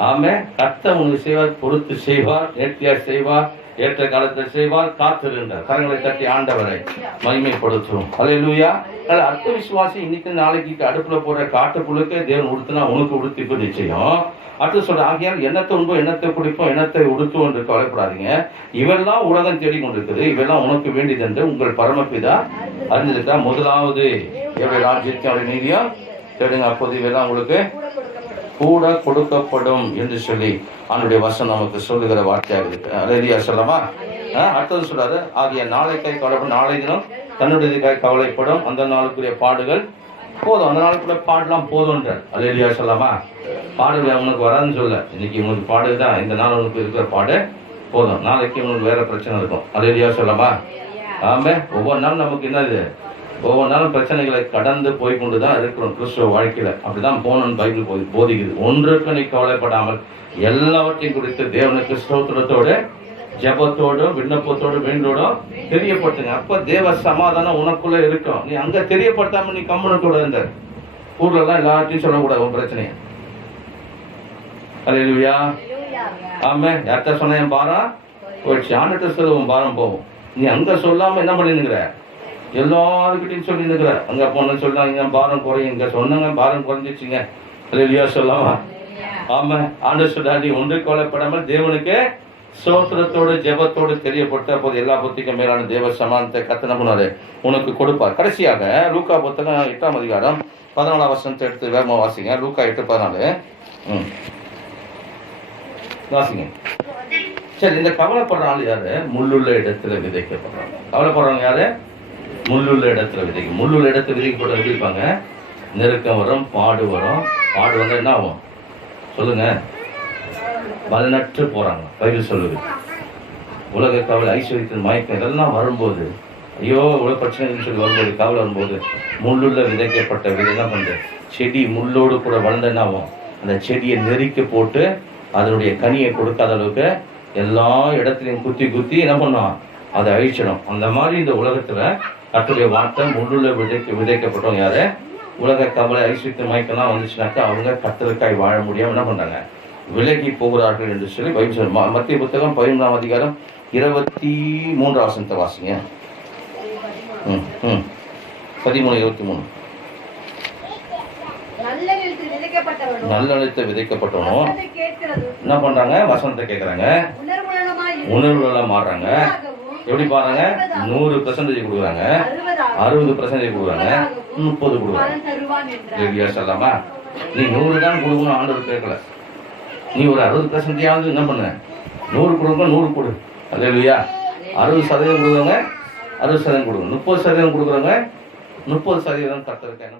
ஆமே. கர்த்தர் உனக்கு செய்வார், பொறுத்து செய்வார், நேர்த்தியாக செய்வார், ஏற்ற காலத்தில் செய்வார். காத்திருந்தார். கரங்களை தட்டி ஆண்டவரை மகிமைப்படுத்தும். அல்லேலூயா. அர்த்த விசுவாசி இன்னைக்கு நாளைக்கு அடுப்புல போடுற காட்டு புழுக்க தேவன் உடுத்தினா உனக்கு உடுத்திப்பு நிச்சயம். அடுத்து சொல்ற, ஆகியால் எண்ணத்தை உண்போம் எண்ணத்தை குடிப்போம் எண்ணத்தை உடுத்துவோம் என்று கவலைப்படாதீங்க. இவெல்லாம் உலகம் தேடி கொண்டிருக்குது. இவெல்லாம் உனக்கு வேண்டியது என்று உங்கள் பரமபிதா அறிஞ்சிருக்கா. முதலாவது எவ்வளவு ராஜ்யத்தையும் அவருடைய நீதியும் தேடுங்க, அப்போது இவெல்லாம் உங்களுக்கு கூட கொடுக்கப்படும் என்று சொல்லி அவனுடைய வசனம் நமக்கு சொல்லுகிற வார்த்தையாக இருக்கு. அல்லேலூயா சொல்லமா? அடுத்தது சொல்றாரு, ஆகிய நாளைக்காய் கவலைப்படும், நாளை தினம் தன்னுடையதுக்காய் கவலைப்படும், அந்த நாளுக்குரிய பாடுகள் போதும், அந்த நாளுக்குள்ள பாடலாம் போதும்ன்றார். அல்லேலூயா சொல்லாமா? பாடுகள் உனக்கு வராதுன்னு சொல்ல, இன்னைக்கு உனக்கு பாடு தான், இந்த நாள் உனக்கு இருக்கிற பாடு போதும், நாளைக்கு உனக்கு வேற பிரச்சனை இருக்கும். அல்லேலூயா சொல்லாமா? ஆமே. ஒவ்வொரு நாளும் நமக்கு என்னது, ஒவ்வொரு நாளும் பிரச்சனைகளை கடந்து போய் கொண்டு தான் இருக்கிறோம் கிறிஸ்துவ வாழ்க்கையில. அப்படிதான் போகணும்னு பைபிள் போதிக்குது. ஒன்றுக்கு நீ கவலைப்படாமல் எல்லாவற்றையும் குறித்து தேவனுக்கு ஸ்தோத்திரத்தோடு ஜபத்தோடும் விண்ணப்பத்தோடும் வேண்டோடும் தெரியப்படுத்துங்க. அப்ப தேவ சமாதானம் உனக்குள்ள இருக்கும். நீ அங்க தெரியப்படுத்தாம நீ கம்முனத்தோட இருந்த ஊர்ல எல்லாம் எல்லாத்தையும் சொல்லக்கூடாது உன் பிரச்சனைய. அல்லேலூயா. ஆமே. யார்கிட்ட சொன்ன என் பாரம் போயிடுச்சு, ஆண்டுகிட்ட சொல்ல உன் பாரம் போகும். நீ அங்க சொல்லாம என்ன பண்ணிருக்கிற, எல்லாருக்கிட்டையும் சொல்லி இருக்கிற. அங்க போன சொல்லாங்க பாரம் குறையும், இங்க சொன்னாங்க பாரம் குறைஞ்சிச்சுங்க. அல்லேலூயா சொல்லாமா? ஆமா. ஆண்டவர் சொல்றாரு, நீ ஒன்று கவலைப்படாமல் தேவனுக்கு ஸ்தோத்திரத்தோடு ஜெபத்தோடு தெரியப்பட்ட போது எல்லா புத்திக்கும் மேலான தேவ சமானத்தை கர்த்தர் பண்ணாரு உனக்கு கொடுப்பார். கடைசியாக லூக்கா புத்தகம் 8ஆம் அதிகாரம் 14ஆம் வசனத்தை எடுத்து வேகமா வாசிங்க. லூக்கா 8:14 வாசிங்க. சரி, இந்த கவலைப்படுற ஆள் யாரு? முள்ளுள்ள இடத்துல விதைக்கப்படுறாங்க. கவலைப்படுறவங்க யாரு? முள்ளுள்ள இடத்துல விதைக்கும். முள்ளுள்ள இடத்துல விதைக்கப்பட்ட இருப்பாங்க. நெருக்கம் வரும், பாடு வரும். பாடு வந்தா என்ன ஆகும் சொல்லுங்க? பலனற்று போறாங்க. பைபிள் சொல்லுது. உலக கவலை, ஐஸ்வர்யத்தின் மயக்கம் இதெல்லாம் வரும்போது, ஐயோ இவ்வளவு பிரச்சனைன்னு சொல்லி வரும்போது, கவலை வரும்போது, முள்ளுள்ள விதைக்கப்பட்ட விதை என்ன பண்ணுது? செடி முள்ளோடு கூட வளர்ந்த என்ன ஆகும்? அந்த செடியை நெருக்கி போட்டு அதனுடைய கனியை கொடுக்காத அளவுக்கு எல்லா இடத்துலையும் குத்தி குத்தி என்ன பண்ணும்? அதை அழிச்சிடும். அந்த மாதிரி இந்த உலகத்துல கர்த்தருடைய வார்த்தை முள்ளுள்ள விதைக்கப்பட்டவங்க யாரு? உலக கவலை, ஐஸ்வர்யத்தின் மயக்கம்லாம் வந்துச்சுனாக்கா அவங்க கர்த்தருக்காய் வாழ முடியாம என்ன பண்றாங்க? விலகி போகிறார்கள் என்று சொல்லி பைபிள் சொல்லு. மத்திய புத்தகம் 11ஆம் அதிகாரம் 23 வசனத்தை வாசிங்க. 13:23. நல்ல நிலத்தில் விதைக்கப்பட்டவனும் என்ன பண்றாங்க? வசனத்தை கேட்கறாங்க, உணர்வுல மாறுறாங்க. எப்படி பாருங்க? 100% கொடுக்குறாங்க, 60% கொடுக்குறாங்க, 30 கொடுக்குறாங்க. சொல்லாமா? நீ 100 தான் கொடுக்கணும், ஆண்டவர் கேட்கல. நீ ஒரு 60%யாவது என்ன பண்ண? 100 கொடுக்கணும், 100 கொடு. அல்லேலூயா. 60% கொடுக்குறவங்க 60% கொடுக்கணும், 30% கொடுக்குறவங்க 30% கர்த்தருக்கு என்ன